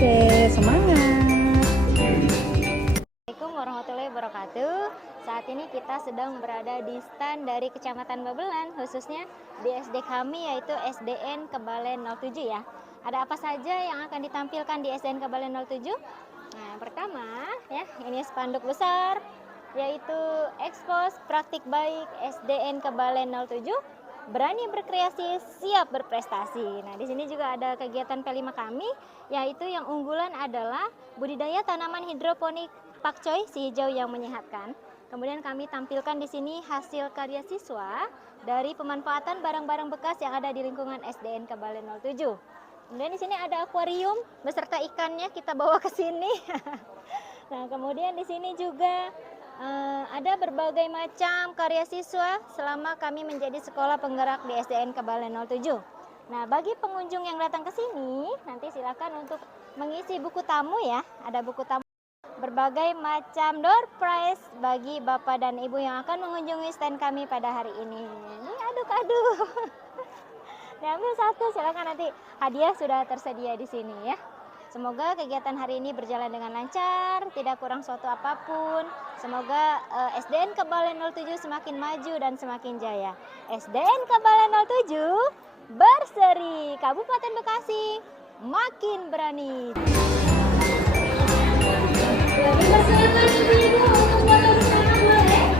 Oke, semangat. Assalamualaikum warahmatullahi wabarakatuh. Saat ini kita sedang berada di stand dari Kecamatan Babelan, khususnya di SD kami yaitu SDN Kebalen 07 ya. Ada apa saja yang akan ditampilkan di SDN Kebalen 07? Nah, yang pertama ya, ini spanduk besar yaitu Ekspos Praktik Baik SDN Kebalen 07. Berani berkreasi, siap berprestasi. Nah, di sini juga ada kegiatan P5 kami, yaitu yang unggulan adalah budidaya tanaman hidroponik pakcoy si hijau yang menyehatkan. Kemudian kami tampilkan di sini hasil karya siswa dari pemanfaatan barang-barang bekas yang ada di lingkungan SDN Kebalen 07. Kemudian di sini ada akuarium beserta ikannya kita bawa ke sini. Nah, kemudian di sini juga ada berbagai macam karya siswa selama kami menjadi sekolah penggerak di SDN Kebalen 07. Nah, bagi pengunjung yang datang ke sini, nanti silakan untuk mengisi buku tamu ya. Ada buku tamu berbagai macam door prize bagi Bapak dan Ibu yang akan mengunjungi stand kami pada hari ini. Ini aduk-aduk. Diambil satu, silakan, nanti hadiah sudah tersedia di sini ya. Semoga kegiatan hari ini berjalan dengan lancar, tidak kurang suatu apapun. Semoga SDN Kebalen 07 semakin maju dan semakin jaya. SDN Kebalen 07 berseri, Kabupaten Bekasi makin berani. Persilakan ibu-ibu untuk foto bersama boleh.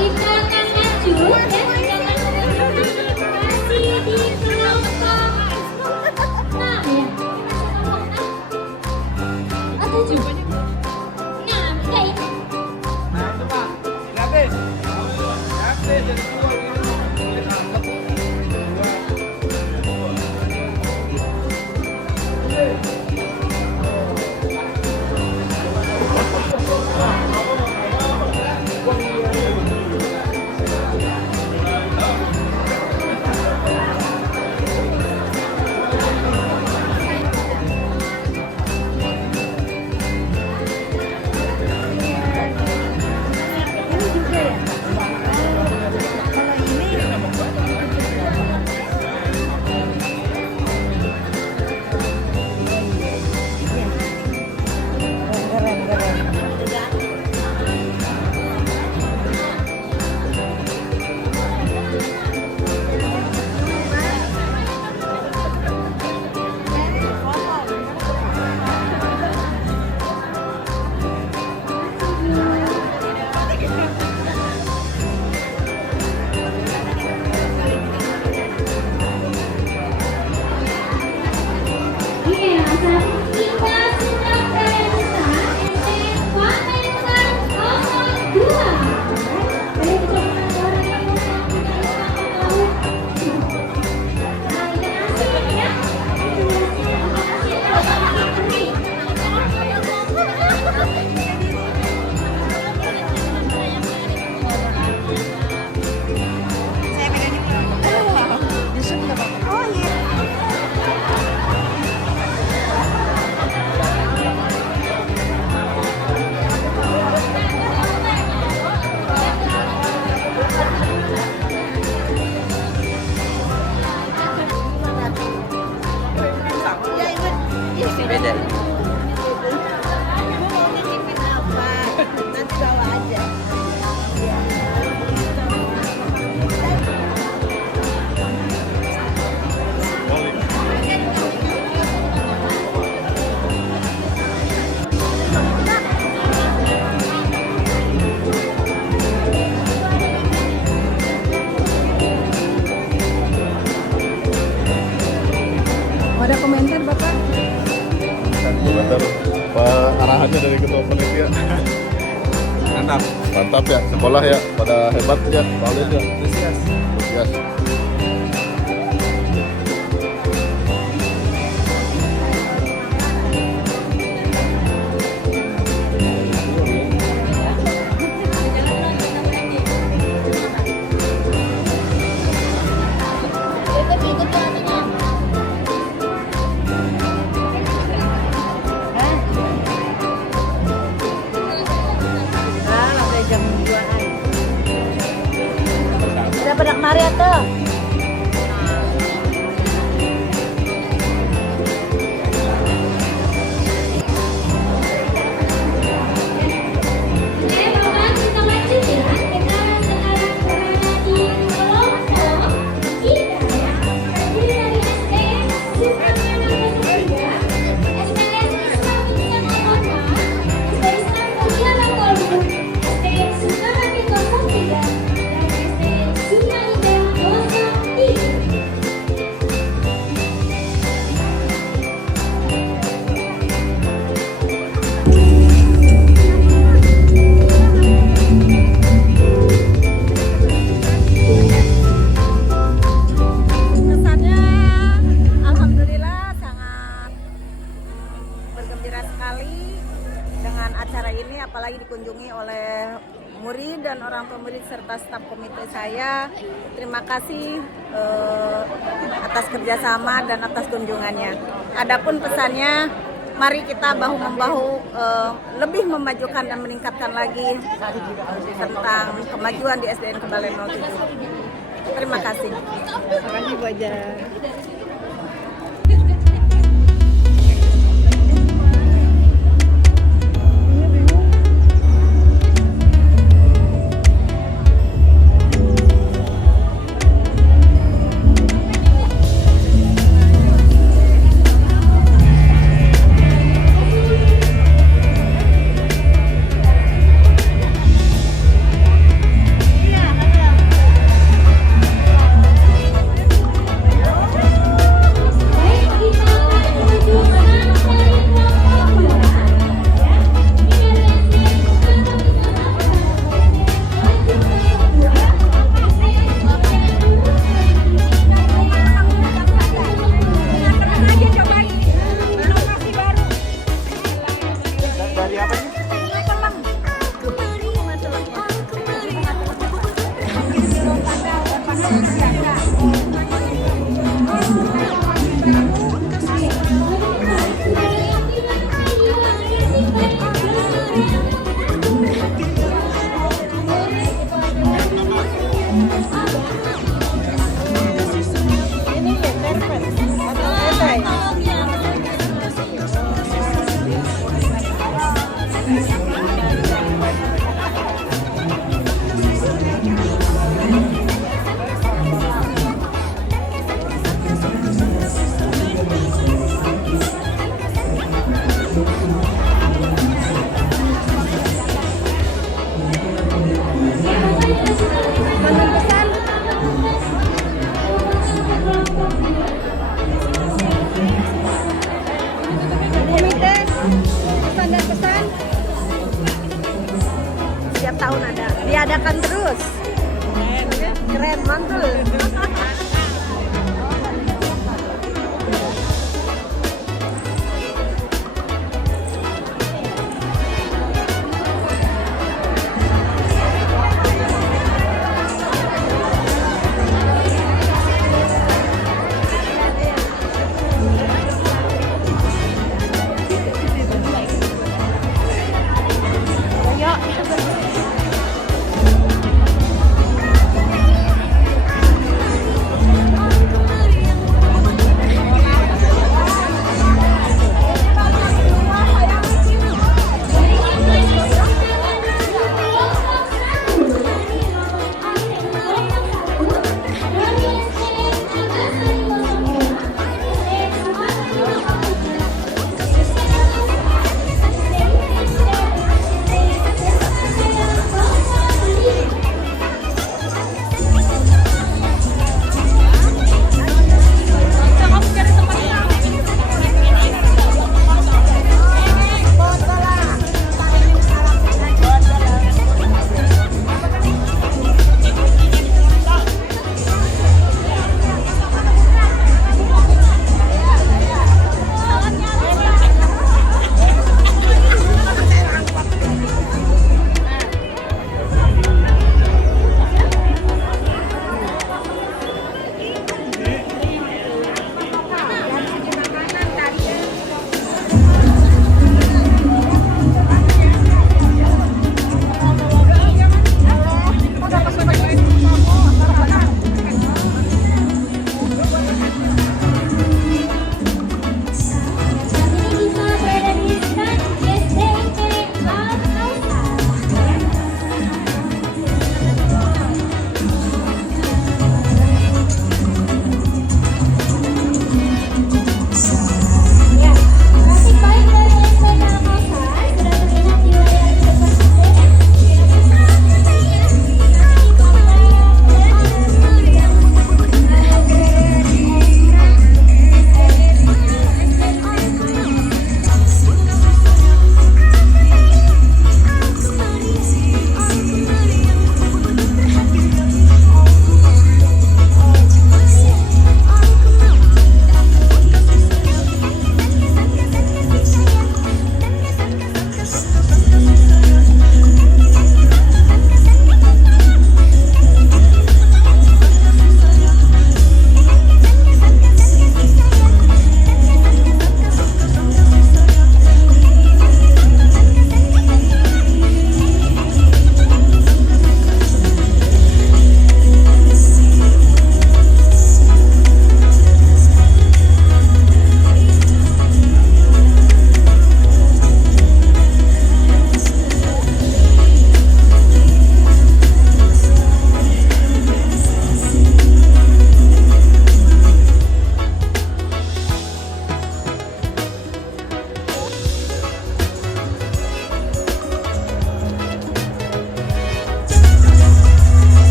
Kita akan maju ya, kita akan masih di kelompok 6 ya. Oh, 7. 6, oke. Iya, saat kita sedang berada SD Wamensan 02. Dari kecamatan orang yang tidak tahu. Nah, ikan asin ya. Beda. Nanti bawa aja. Ada komentar Bapak? Komentar arahannya dari ketua panitia. Mantap. Mantap ya, sekolah ya, pada hebat ya, valid ya. Antusias. Yes. Udah jam 2-an. Udah pada kemari tuh. Oke, Bapak, kita lanjut ya. Kita sekarang berada di kelompok 3 ya. Terdiri dari SDN Sukamana 03, SDN Islam Insan Kota, SD Islam Mulia Kolbu, SDN Sukamana 03, dan SDN Sunya Indah 03. Kesannya alhamdulillah sangat bergembira sekali dengan acara ini, apalagi dikunjungi oleh murid dan orang tua murid serta staf komite saya. Terima kasih atas kerjasama dan atas kunjungannya. Adapun pesannya, mari kita bahu-membahu lebih memajukan dan meningkatkan lagi tentang kemajuan di SDN Kebalen 07. Terima kasih. Terima kasih Bu Aja. pesan. Komite pesan dan pesan setiap tahun ada, diadakan terus. Keren, mantul.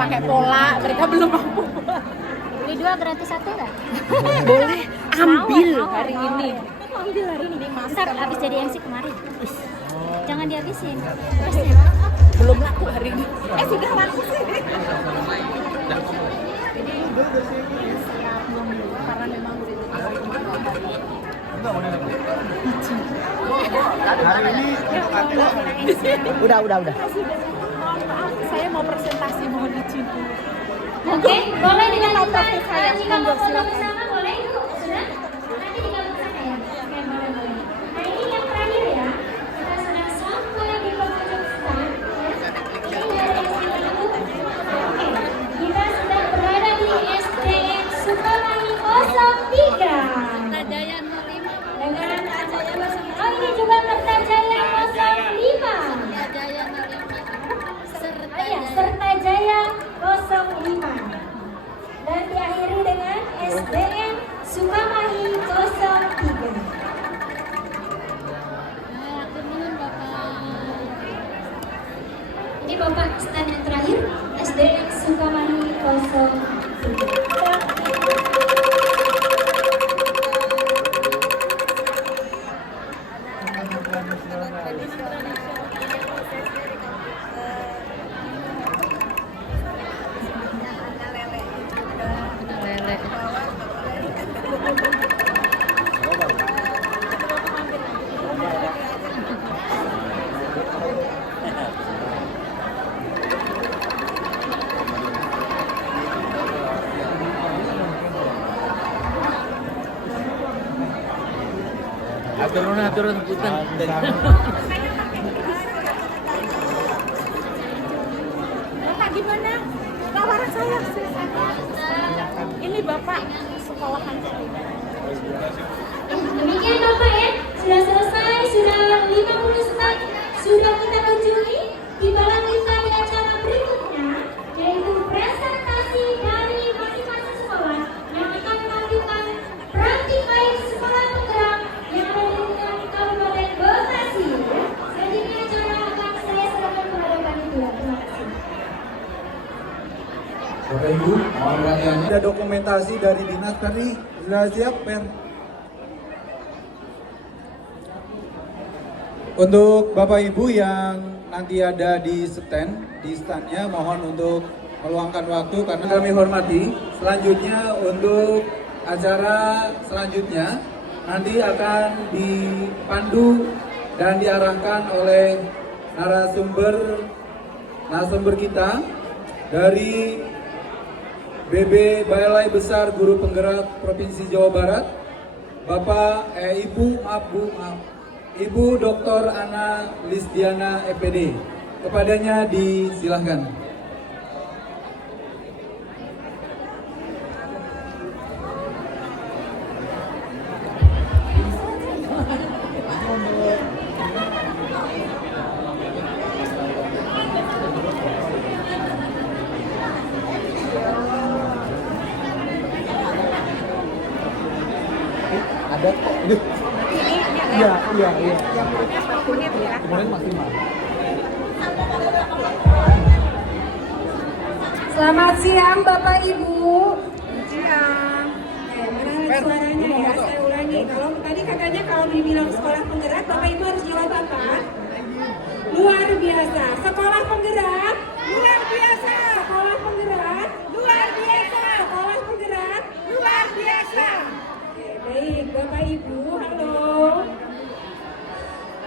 pakai pola, mereka belum mampu. Beli 2 gratis 1 nggak? Boleh ambil Mau, hari mau. ini. Ambil hari ini Mas. Ntar habis jadi MC kemarin. Jangan dihabisin. Belum laku hari ini. Sudah laku sih. siap belum karena memang Udah. mohon maaf saya mau presentasi, mohon izin dulu. Oke, boleh dilanjutkan. Saya Jika mau foto silakan. bersama boleh itu sudah. Nanti digabung sana ya. Oke, boleh. Nah ini yang terakhir ya. Kita sedang sampai di penghujung stand. Ya. Ini dari SDN. Oke, kita sedang berada di SDN Sukamahi 03. Dengan oh ini juga Kertajaya 05. Serta Jaya 05 dan diakhiri dengan SDN Sukamahi 03. Ini Bapak stand yang terakhir SDN Sukamahi 03. Aturan punten. Bapak gimana? Tawaran saya. Ini Bapak sekolahan saya. Demikian Bapak ya, sudah selesai, sudah 50 stand, sudah kita kunjungi. Tibalah kita di acara berikutnya, yaitu presentasi dari masing-masing sekolah yang akan melakukan praktik baik sekolah penggerak yang ada di lingkungan Kabupaten Bekasi. Selanjutnya acara akan saya serahkan kepada panitia. Terima kasih. Bapak Ibu, mohon perhatiannya. Ada dokumentasi dari dinas tadi sudah siap, Per? Untuk Bapak Ibu yang nanti ada di standnya mohon untuk meluangkan waktu karena kami hormati. Selanjutnya untuk acara selanjutnya nanti akan dipandu dan diarahkan oleh narasumber kita dari BB Balai Besar Guru Penggerak Provinsi Jawa Barat, Ibu Dr. Ana Lisdiana EPD. Kepadanya disilahkan. Ada kok. Iya. Kemudian maksimal. Selamat siang Bapak Ibu. Siang. Mana suaranya ya? Saya ulangi. Kalau tadi katanya kalau dibilang sekolah penggerak, Bapak Ibu harus jawab apa? Luar biasa. Sekolah penggerak. Luar biasa. Sekolah penggerak. Luar biasa. Sekolah penggerak. Luar biasa. Oke, baik Bapak Ibu, halo.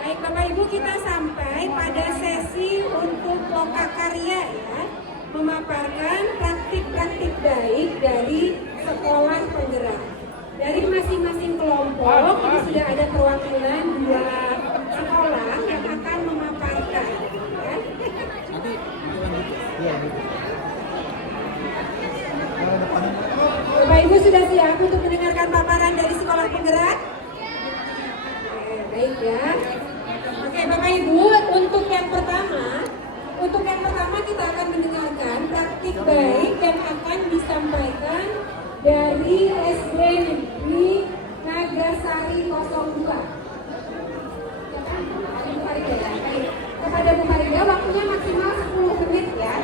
Baik Bapak Ibu, kita sampai pada sesi untuk lokakarya ya, memaparkan praktik-praktik baik dari sekolah penggerak. Dari masing-masing kelompok ini sudah ada perwakilan 2 sekolah yang akan memaparkan. Ya. Bapak Ibu sudah siap untuk mendengarkan paparan dari sekolah penggerak? Baik ya. Oke Bapak Ibu, untuk yang pertama kita akan mendengarkan praktik baik yang akan disampaikan dari SD Negeri Nagasari 02. Kepada Bu Farida, waktunya maksimal 10 menit ya.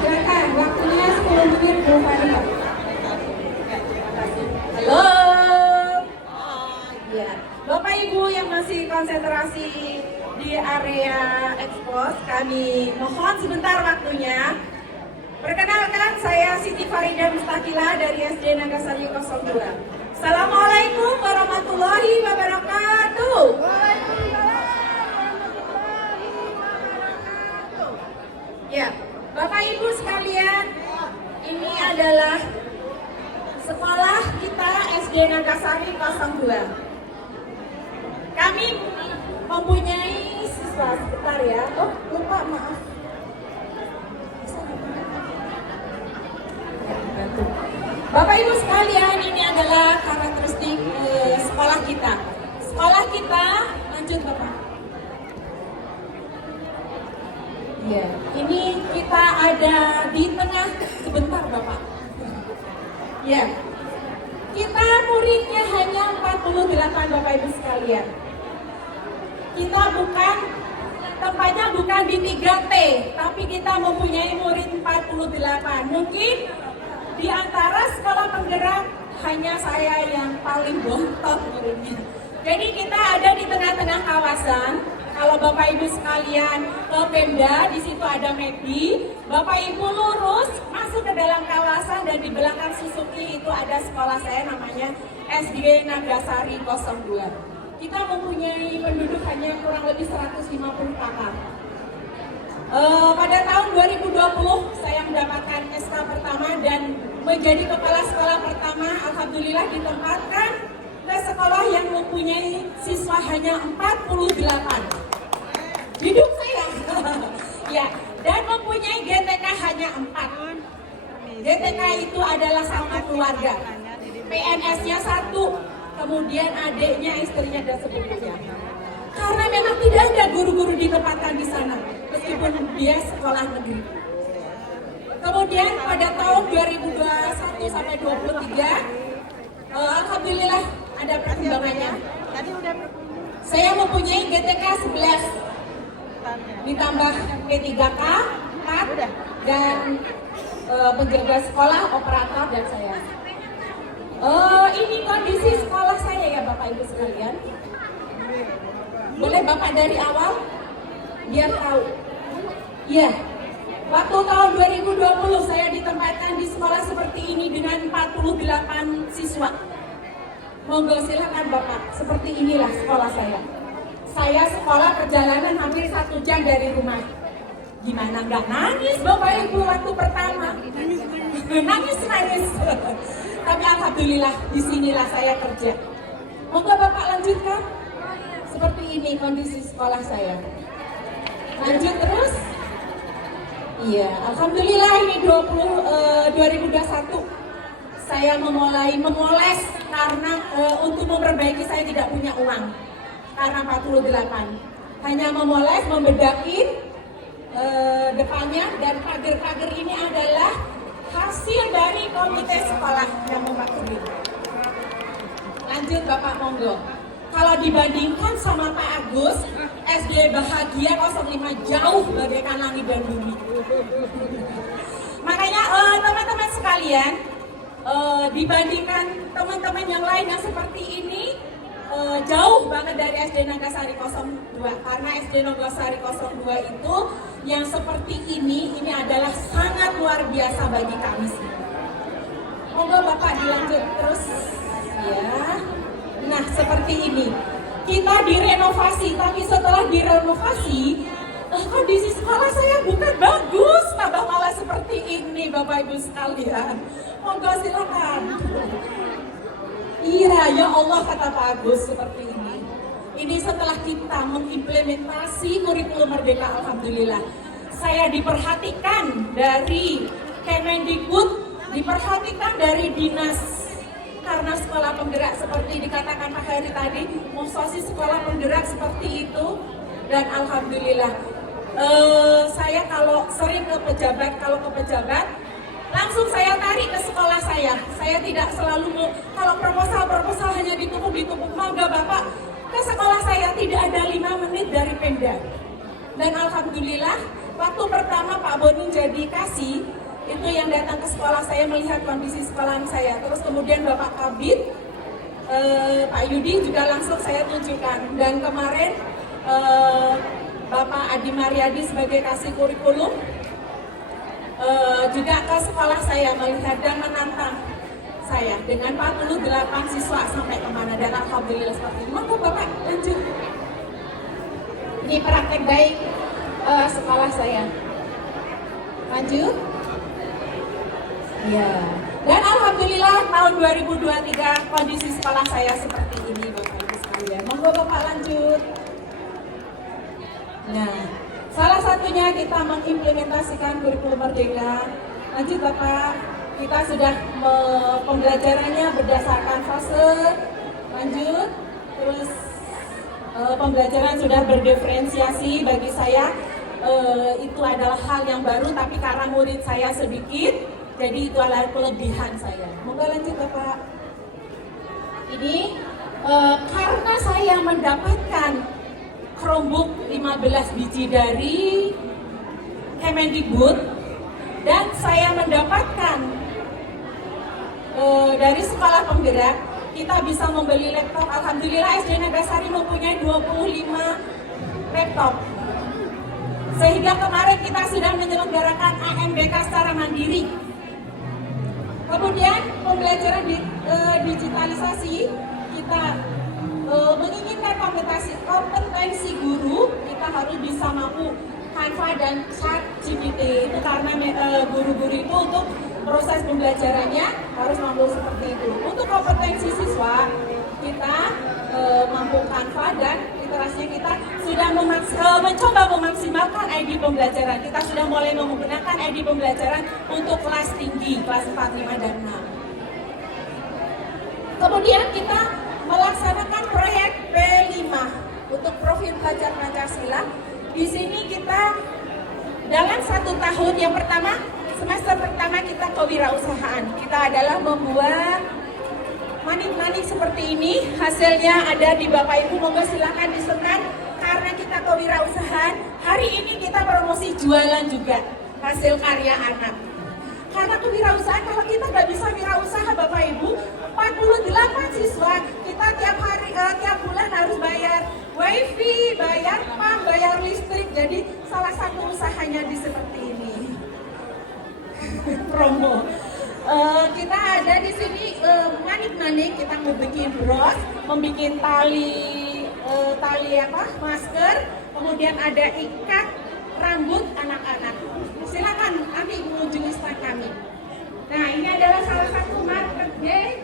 Silakan, waktunya 10 menit Bu Farida. Halo. Ya. Bapak Bapak Ibu yang masih konsentrasi di area ekspos, kami mohon sebentar waktunya. Perkenalkan, saya Siti Farida Mustakila dari SD Nagasari 02. Assalamualaikum warahmatullahi wabarakatuh. Ya, Bapak Ibu sekalian, ini adalah sekolah kita SD Nagasari 02. Kami mempunyai siswa, sebentar ya. Oh, lupa, maaf. Bapak Ibu sekalian, ini adalah karakteristik sekolah kita. Sekolah kita, lanjut Bapak. Ya, ini kita ada di tengah, sebentar Bapak. Ya, kita muridnya hanya 48 Bapak Ibu sekalian. Kita tempatnya bukan di 3T, tapi kita mempunyai murid 48. Mungkin di antara sekolah penggerak hanya saya yang paling bontot muridnya. Jadi kita ada di tengah-tengah kawasan. Kalau Bapak Ibu sekalian ke Pemda, di situ ada McD. Bapak Ibu lurus masuk ke dalam kawasan dan di belakang Suzuki itu ada sekolah saya namanya SD Nagasari 02. Kita mempunyai penduduk hanya kurang lebih 150 kakak. Pada tahun 2020 saya mendapatkan SK pertama dan menjadi kepala sekolah pertama. Alhamdulillah ditempatkan ke sekolah yang mempunyai siswa hanya 48. Hidup saya. Ya, dan mempunyai GTK hanya 4. GTK itu adalah satu keluarga. PNS-nya 1, kemudian adiknya, istrinya dan sebagainya. Karena memang tidak ada guru-guru ditempatkan di sana, meskipun dia sekolah negeri. Kemudian pada tahun 2021 sampai 2023, alhamdulillah ada perkembangannya. Saya mempunyai GTK 11, ditambah P3K 4 dan penjaga sekolah, operator dan saya. Ini kondisi sekolah saya ya Bapak Ibu sekalian. Boleh Bapak dari awal biar tahu. Ya, waktu tahun 2020 saya ditempatkan di sekolah seperti ini dengan 48 siswa. Monggo silakan Bapak, seperti inilah sekolah saya. Saya sekolah perjalanan hampir 1 jam dari rumah. Gimana nggak nangis Bapak Ibu waktu pertama? Nangis. Tapi alhamdulillah disinilah saya kerja. Monggo Bapak lanjutkan. Seperti ini kondisi sekolah saya. Lanjut terus. Iya, alhamdulillah ini 2021 saya memulai memoles karena untuk memperbaiki saya tidak punya uang karena 48. Hanya memoles, membedakin depannya dan pagar-pagar ini adalah hasil dari komite sekolah yang memakai. Lanjut Bapak monggo. Kalau dibandingkan sama Pak Agus, SD Bahagia 05 jauh bagaikan langit dan bumi. Makanya teman-teman sekalian, dibandingkan teman-teman yang lain yang seperti ini, jauh banget dari SD Nagasari 02. Karena SD Nagasari 02 itu yang seperti ini adalah sangat luar biasa bagi kami. Monggo Bapak dilanjut terus. Ya. Nah seperti ini, kita direnovasi, tapi setelah direnovasi, kondisi sekolah saya bukan bagus, tambah malah seperti ini Bapak Ibu sekalian. Monggo silakan. Iya, ya Allah kata Pak Agus seperti ini. Ini setelah kita mengimplementasi kurikulum Merdeka, alhamdulillah. Saya diperhatikan dari Kemendikbud, diperhatikan dari dinas. Karena sekolah penggerak seperti dikatakan Pak Heri tadi, sosis sekolah penggerak seperti itu, dan alhamdulillah saya kalau sering ke pejabat, langsung saya tarik ke sekolah saya. Saya tidak selalu kalau proposal hanya ditumpuk, mangga Bapak ke sekolah saya, tidak ada 5 menit dari Pemda. Dan alhamdulillah waktu pertama Pak Boni jadi kasih, itu yang datang ke sekolah saya melihat kondisi sekolahan saya. Terus kemudian Bapak Kabid Pak Yudi juga langsung saya tunjukkan. Dan kemarin Bapak Adi Mariadi sebagai kasih kurikulum juga ke sekolah saya melihat dan menantang saya dengan 48 siswa sampai kemana, dan alhamdulillah seperti itu. Monggo Bapak lanjut. Ini praktek baik sekolah saya. Lanjut. Ya. Dan alhamdulillah tahun 2023 kondisi sekolah saya seperti ini Bapak Ibu sekalian. Monggo Bapak lanjut. Nah, salah satunya kita mengimplementasikan kurikulum Merdeka. Lanjut Bapak, kita sudah pembelajarannya berdasarkan fase. Lanjut, terus pembelajaran sudah berdiferensiasi. Bagi saya itu adalah hal yang baru, tapi karena murid saya sedikit, jadi itu adalah kelebihan saya. Moga lanjut Bapak. Ini karena saya mendapatkan Chromebook 15 biji dari Kemendikbud, dan saya mendapatkan dari sekolah penggerak, kita bisa membeli laptop. Alhamdulillah SD Nagasari mempunyai 25 laptop. Sehingga kemarin kita sudah menyelenggarakan AMBK secara mandiri. Kemudian pembelajaran digitalisasi, kita menginginkan kompetensi guru, kita harus bisa mampu Canva dan ChatGPT. Itu karena guru-guru itu untuk proses pembelajarannya harus mampu seperti itu. Untuk kompetensi siswa, kita mampu Canva, dan literasinya kita sudah mencoba memaksimalkan ID pembelajaran. Kita sudah mulai menggunakan ID pembelajaran untuk kelas tinggi, kelas 4, 5, dan 6. Kemudian kita melaksanakan proyek P5 untuk profil pelajar Pancasila. Di sini kita dalam 1 tahun, yang pertama, semester pertama kita kewirausahaan. Kita adalah membuat manik-manik seperti ini. Hasilnya ada di Bapak Ibu, monggo silakan disekat. Karena kita kewirausahaan, hari ini kita promosi jualan juga hasil karya anak. Karena kewirausahaan, kalau kita nggak bisa wirausaha Bapak Ibu, 48 siswa, kita tiap bulan harus bayar wifi, bayar PAM, bayar listrik. Jadi salah satu usahanya di seperti ini. Promo. Kita ada di sini manik-manik, kita mau bikin bros, membuat tali masker, kemudian ada ikat rambut anak-anak. Silakan nanti mengunjungi stand kami. Nah, ini adalah salah satu market day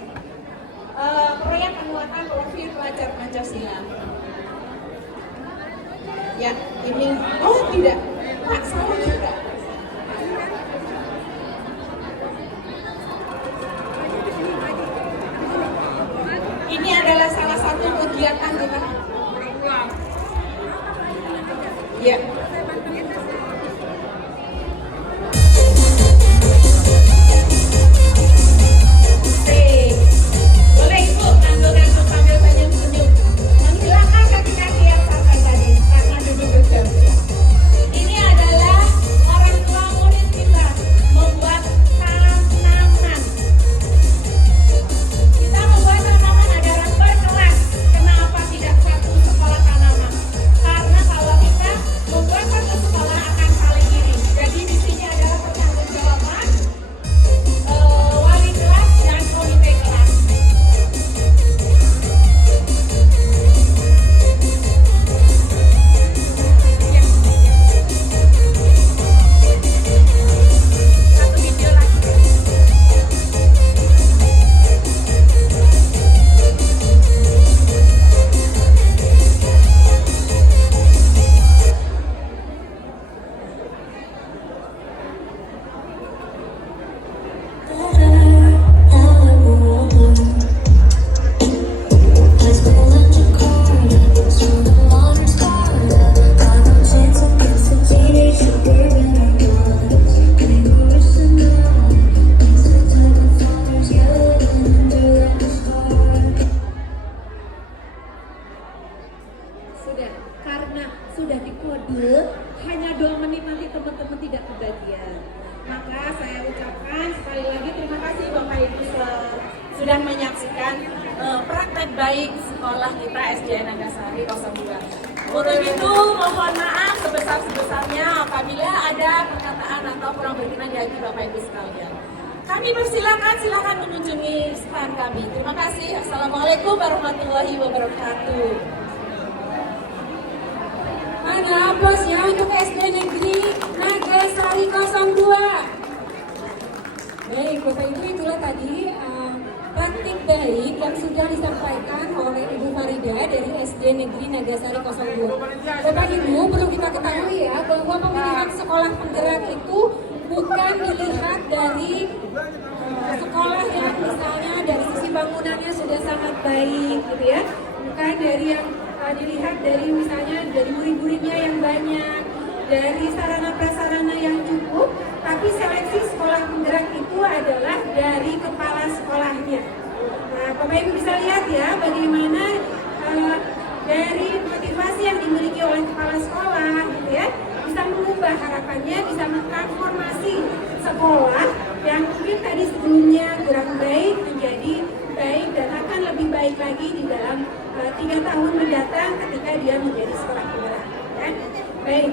proyek penguatan profil pelajar Pancasila. Ya, ini tidak, Pak, salah juga. Ini adalah salah satu kegiatan kita. Ya. Boleh Ibu ngantuk-ngantuk sambil senyum-senyum. Menghilangkan kaki-kaki yang sampai tadi karena duduk berjam-jam. Ini adalah orang tua murid kita membuat tanaman. Kita membuat tanaman adalah per kelas. Kenapa tidak satu sekolah tanaman? Karena kalau kita membuat satu sekolah akan saling iri. Jadi di sini adalah pertanggungjawaban wali kelas dan komite kelas. Satu video lagi. Sudah, karena sudah dikode, hanya 2 menit nanti teman-teman tidak kebagian. Maka saya ucapkan sekali lagi terima kasih Bapak Ibu sudah menyaksikan praktek baik sekolah kita SDN Nagasari 02. Untuk itu mohon maaf sebesar-besarnya apabila ada perkataan atau kurang berkenan di hati Bapak Ibu sekalian. Kami silakan mengunjungi stand kami. Terima kasih. Assalamualaikum warahmatullahi wabarakatuh. Mana aplausnya untuk SD Negeri Nagasari 02. Baik, Bapak Ibu, itulah tadi praktik baik yang sudah disampaikan oleh Ibu Farida dari SD Negeri Nagasari 02. Bapak Ibu, perlu kita ketahui ya bahwa pemilihan sekolah penggerak itu bukan dilihat dari sekolah yang misalnya dari sisi bangunannya sudah sangat baik gitu ya. Bukan dari yang dilihat dari misalnya dari murid-muridnya yang banyak, dari sarana prasarana yang cukup, tapi seleksi sekolah penggerak itu adalah dari kepala sekolahnya. Nah, Bapak Ibu bisa lihat ya bagaimana dari motivasi yang dimiliki oleh kepala sekolah gitu ya, bisa mengubah harapannya, bisa mentransformasi sekolah yang mungkin tadi sebelumnya kurang baik menjadi baik dan akan lebih baik lagi di dalam 3 tahun mendatang ketika dia menjadi sekolah penggerak. Ya? Baik.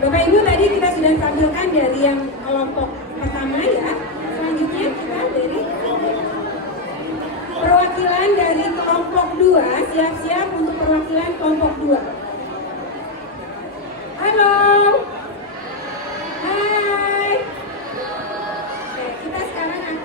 Bapak Ibu tadi kita sudah tampilkan dari yang kelompok pertama ya. Selanjutnya kita dari perwakilan dari kelompok 2, siap-siap untuk perwakilan kelompok 2. Halo. Hai. Oke, kita sekarang akan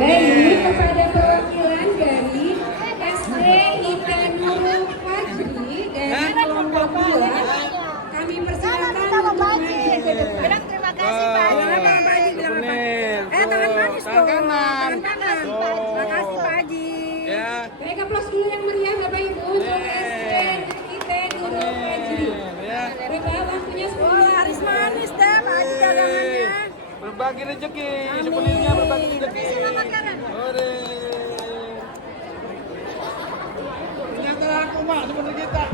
baik kepada perwakilan dari SD Ita Nurul Fajri dari kelompok 2 kami persilakan untuk maju ke depan. Terima kasih Pak Haji. Tangan manis dong. Tangan kanan. Terima kasih Pak Haji. Baik, aplaus dulu yang meriah Bapak Ibu untuk SD Ita Nurul Fajri. Bapak, waktunya 10 Laris manis deh Pak Haji dagangannya. Berbagi rezeki, sebenarnya berbagi rezeki. Ore. Ternyata aku mah sebenarnya kita.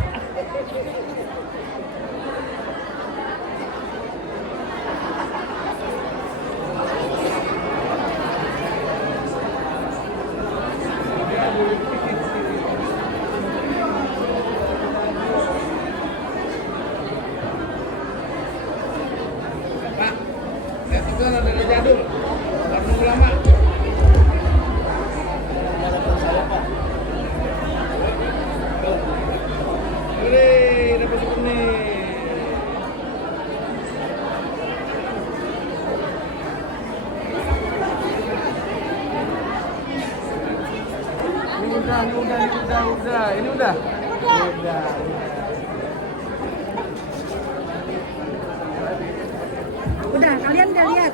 Pak, saya tinggal dari jadul, karena ulama. Hore, dapat kuning. Ini udah. Udah, kalian udah lihat?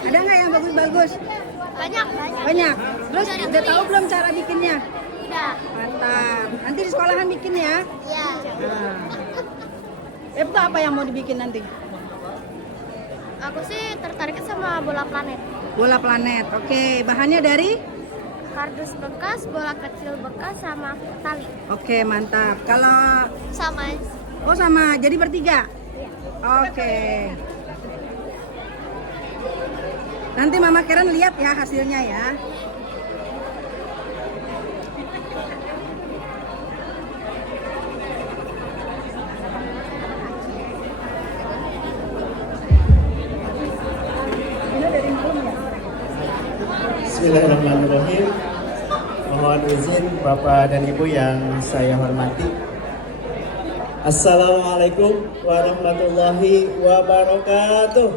Ada nggak yang bagus-bagus? Banyak. Terus udah tahu belum cara bikinnya? Udah. Mantap. Nanti di sekolahan bikin ya? Iya. Nah. Itu apa yang mau dibikin nanti? Aku sih tertariknya sama bola planet. Bola planet. Oke, bahannya dari? Kardus bekas, bola kecil bekas, sama tali. Oke, mantap. Kalau Sama. oh sama, jadi bertiga? Oke. Nanti Mama Karen lihat ya hasilnya ya. Bismillahirrahmanirrahim. Mohon izin Bapak dan Ibu yang saya hormati. Assalamualaikum warahmatullahi wabarakatuh.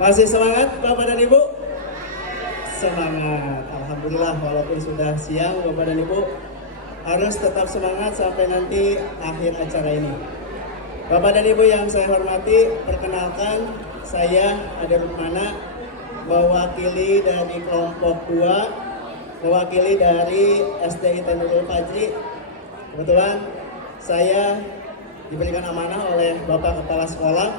Masih semangat Bapak dan Ibu? Semangat. Alhamdulillah walaupun sudah siang Bapak dan Ibu harus tetap semangat sampai nanti akhir acara ini. Bapak dan Ibu yang saya hormati, perkenalkan saya Ade Rukmana, mewakili dari kelompok 2, mewakili dari SD Ita Nurul Fajri. Kebetulan saya diberikan amanah oleh Bapak Kepala Sekolah.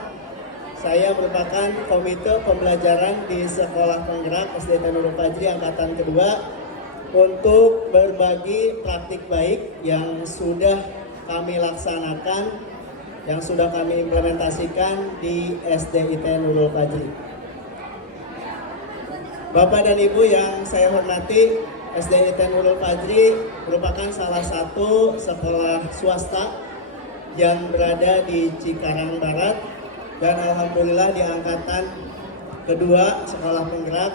Saya merupakan komite pembelajaran di Sekolah Penggerak SD Ita Nurul Fajri angkatan kedua. untuk berbagi praktik baik yang sudah kami laksanakan, yang sudah kami implementasikan di SDIT Nurul Fajri. Bapak dan Ibu yang saya hormati, SDIT Nurul Fajri merupakan salah satu sekolah swasta yang berada di Cikarang Barat, dan alhamdulillah di angkatan kedua sekolah penggerak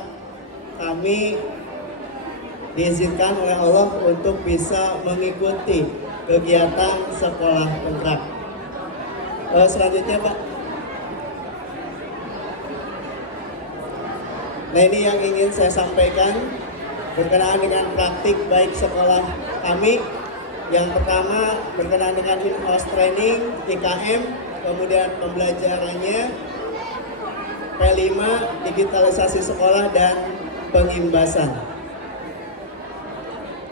kami diizinkan oleh Allah untuk bisa mengikuti kegiatan sekolah penggerak. Selanjutnya Pak. Nah, ini yang ingin saya sampaikan berkenaan dengan praktik baik sekolah kami. Yang pertama berkenaan dengan in-house training, IKM, kemudian pembelajarannya, P5, digitalisasi sekolah, dan pengimbasan.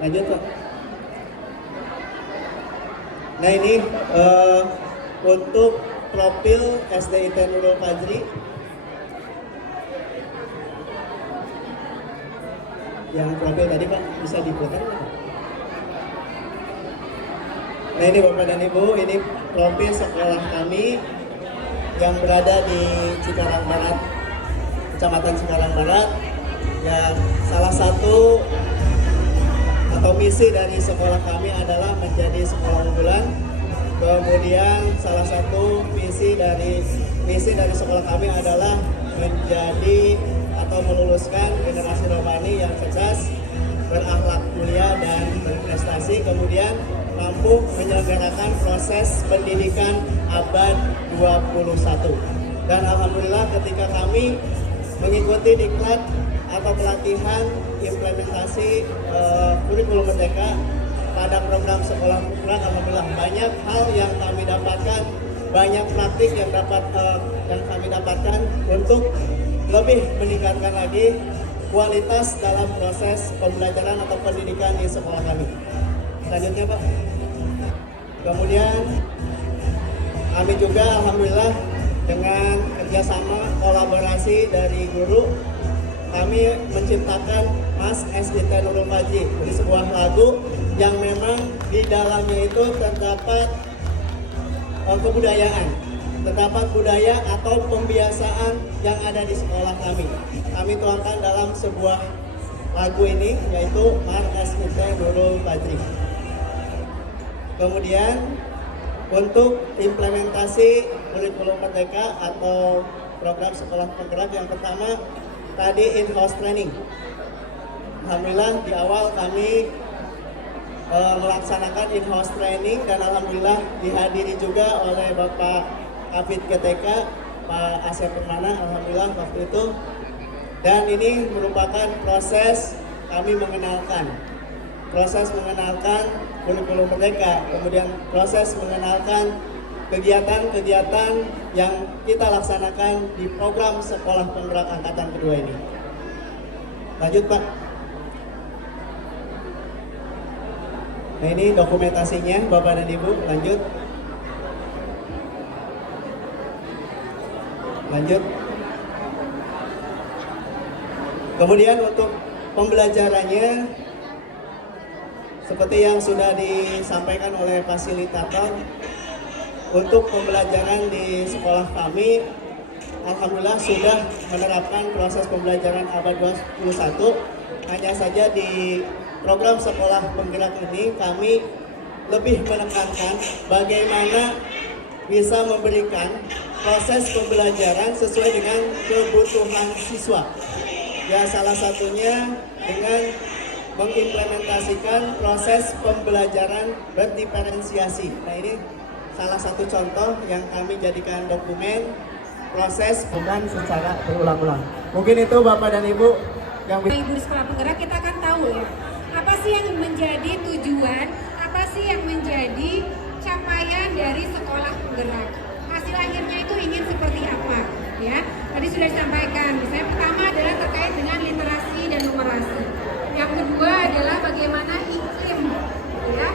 Lanjut Pak. Nah, ini untuk profil SDIT Nurul Fajri. Yang profil tadi Pak bisa diputar Pak. Nah, ini Bapak dan Ibu, ini profil sekolah kami yang berada di Cikarang Barat, Kecamatan Cikarang Barat. Ya, salah satu atau misi dari sekolah kami adalah menjadi sekolah unggulan. Kemudian salah satu misi dari sekolah kami adalah menjadi atau meluluskan generasi Romani yang cerdas, berakhlak mulia, dan berprestasi, kemudian mampu menyelenggarakan proses pendidikan abad 21. Dan alhamdulillah ketika kami mengikuti diklat atau pelatihan implementasi kurikulum merdeka pada program sekolah penggerak, alhamdulillah banyak hal yang kami dapatkan, banyak praktik yang kami dapatkan untuk lebih meningkatkan lagi kualitas dalam proses pembelajaran atau pendidikan di sekolah kami. Selanjutnya Pak. Kemudian kami juga alhamdulillah dengan kerjasama kolaborasi dari guru, kami menciptakan Mas SDIT Nurul Fajri, ini sebuah lagu yang memang di dalamnya itu terdapat kebudayaan, terdapat budaya atau pembiasaan yang ada di sekolah kami. Kami tuangkan dalam sebuah lagu ini, yaitu Mas SDIT Nurul Fajri. Kemudian untuk implementasi kurikulum merdeka atau program sekolah penggerak, yang pertama tadi in-house training. Alhamdulillah di awal kami melaksanakan in-house training, dan alhamdulillah dihadiri juga oleh Bapak Hafid GTK, Pak Asep Permana, alhamdulillah waktu itu. Dan ini merupakan proses kami mengenalkan kurikulum merdeka, kemudian proses mengenalkan kegiatan-kegiatan yang kita laksanakan di program sekolah penggerak angkatan kedua ini. Lanjut Pak. Nah, ini dokumentasinya Bapak dan Ibu, lanjut. Kemudian untuk pembelajarannya, seperti yang sudah disampaikan oleh fasilitator, untuk pembelajaran di sekolah kami alhamdulillah sudah menerapkan proses pembelajaran abad 21. Hanya saja di program sekolah penggerak ini kami lebih menekankan bagaimana bisa memberikan proses pembelajaran sesuai dengan kebutuhan siswa. Ya, salah satunya dengan mengimplementasikan proses pembelajaran berdiferensiasi. Nah, ini salah satu contoh yang kami jadikan dokumen proses bukan secara berulang-ulang. Mungkin itu Bapak dan Ibu yang Ibu di sekolah penggerak, kita akan tahu ya, apa sih yang menjadi tujuan, apa sih yang menjadi capaian dari sekolah penggerak. Hasil akhirnya itu ingin seperti apa ya. Tadi sudah disampaikan, misalnya pertama adalah terkait dengan literasi dan numerasi. Yang kedua adalah bagaimana iklim ya,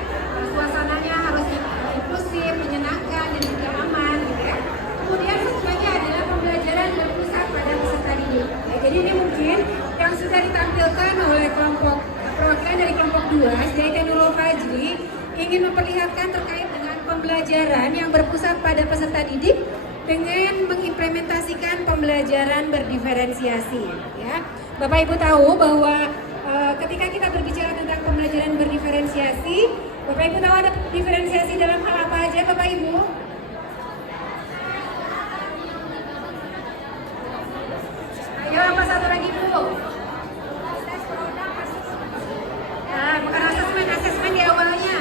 suasananya harus inklusif, menyenangkan, dan juga aman gitu ya. Kemudian selanjutnya adalah pembelajaran berpusat peserta didik. Nah, jadi ini mungkin yang sudah ditampilkan oleh kelompok perwakilan dari didik dengan mengimplementasikan pembelajaran berdiferensiasi. Ya, Bapak Ibu tahu bahwa ketika kita berbicara tentang pembelajaran berdiferensiasi, Bapak Ibu tahu ada diferensiasi dalam hal apa aja, Bapak Ibu? Ayo, apa satu lagi, Bu? Nah, bukan asesmen di awalnya.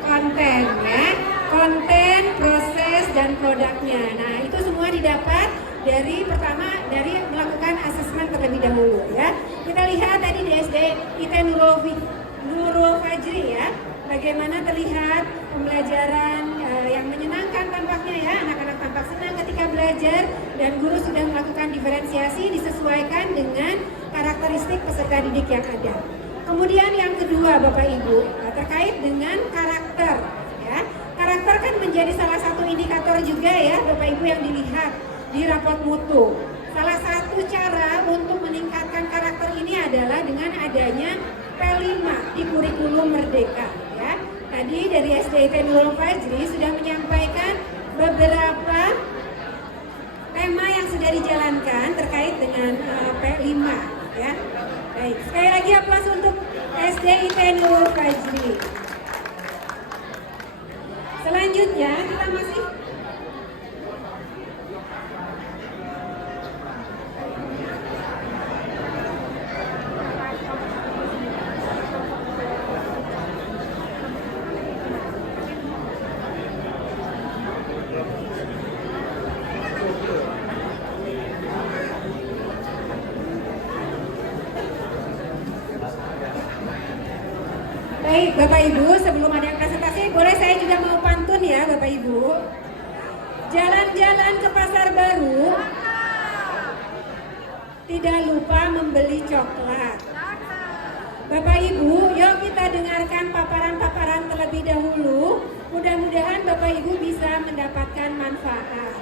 Konten, ya. Konten, proses, dan produknya. Nah, itu semua didapat dari melakukan asesmen terlebih dahulu, ya. Kita lihat tadi di SD IT Nurul Fajri, ya, bagaimana terlihat pembelajaran yang menyenangkan tampaknya, ya. Anak-anak tampak senang ketika belajar dan guru sudah melakukan diferensiasi disesuaikan dengan karakteristik peserta didik yang ada. Kemudian yang kedua, Bapak Ibu, terkait dengan karakter, ya. Karakter kan menjadi salah satu indikator juga, ya, Bapak Ibu, yang dilihat di raport mutu. Salah satu cara untuk meningkatkan karakter ini adalah dengan adanya P5 di kurikulum Merdeka, ya. Tadi dari SDIT Nurul Fajri sudah menyampaikan beberapa tema yang sudah dijalankan terkait dengan P5, ya. Baik, sekali lagi aplaus untuk SDIT Nurul Fajri. Selanjutnya kita masih baik, Bapak Ibu, sebelum ada presentasi, boleh saya juga mau pantun, ya, Bapak Ibu. Jalan-jalan ke pasar baru, tidak lupa membeli coklat. Bapak Ibu, yuk kita dengarkan paparan-paparan terlebih dahulu. Mudah-mudahan Bapak Ibu bisa mendapatkan manfaat.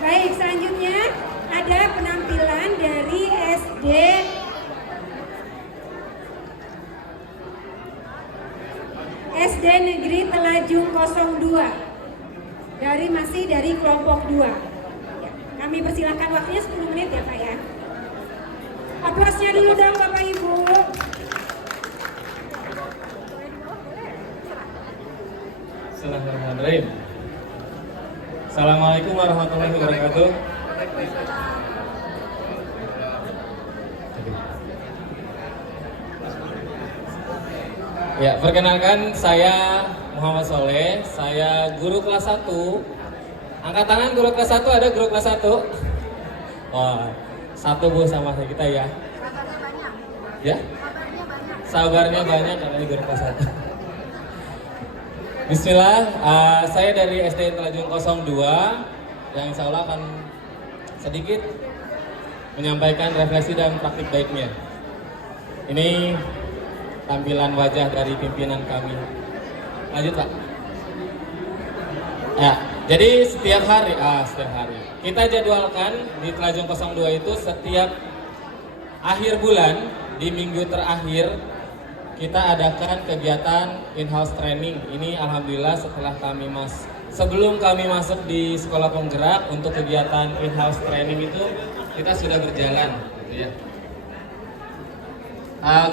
Baik, selanjutnya ada penampilan dari SD Negeri Telajung 02 masih dari kelompok 2. Ya, kami persilahkan waktunya 10 menit, ya, Pak, ya. Aplausnya dulu dong, Bapak Ibu. Bismillahirrahmanirrahim. Assalamualaikum warahmatullahi wabarakatuh. Ya, perkenalkan saya Muhammad Soleh, saya guru kelas 1. Angkat tangan guru kelas 1, ada guru kelas 1? Wah, 1 Bu sama kita, ya. Sabarnya banyak. Ya? Sabarnya banyak karena ini guru kelas 1. Bismillah, saya dari SD Telajung 02 yang insya Allah akan sedikit menyampaikan refleksi dan praktik baiknya. Ini tampilan wajah dari pimpinan kami. Lanjut, Pak. Ya, jadi setiap hari kita jadwalkan di Telajung 02 itu setiap akhir bulan di minggu terakhir kita adakan kegiatan in-house training. Ini alhamdulillah sebelum kami masuk di sekolah penggerak untuk kegiatan in-house training itu kita sudah berjalan, gitu ya.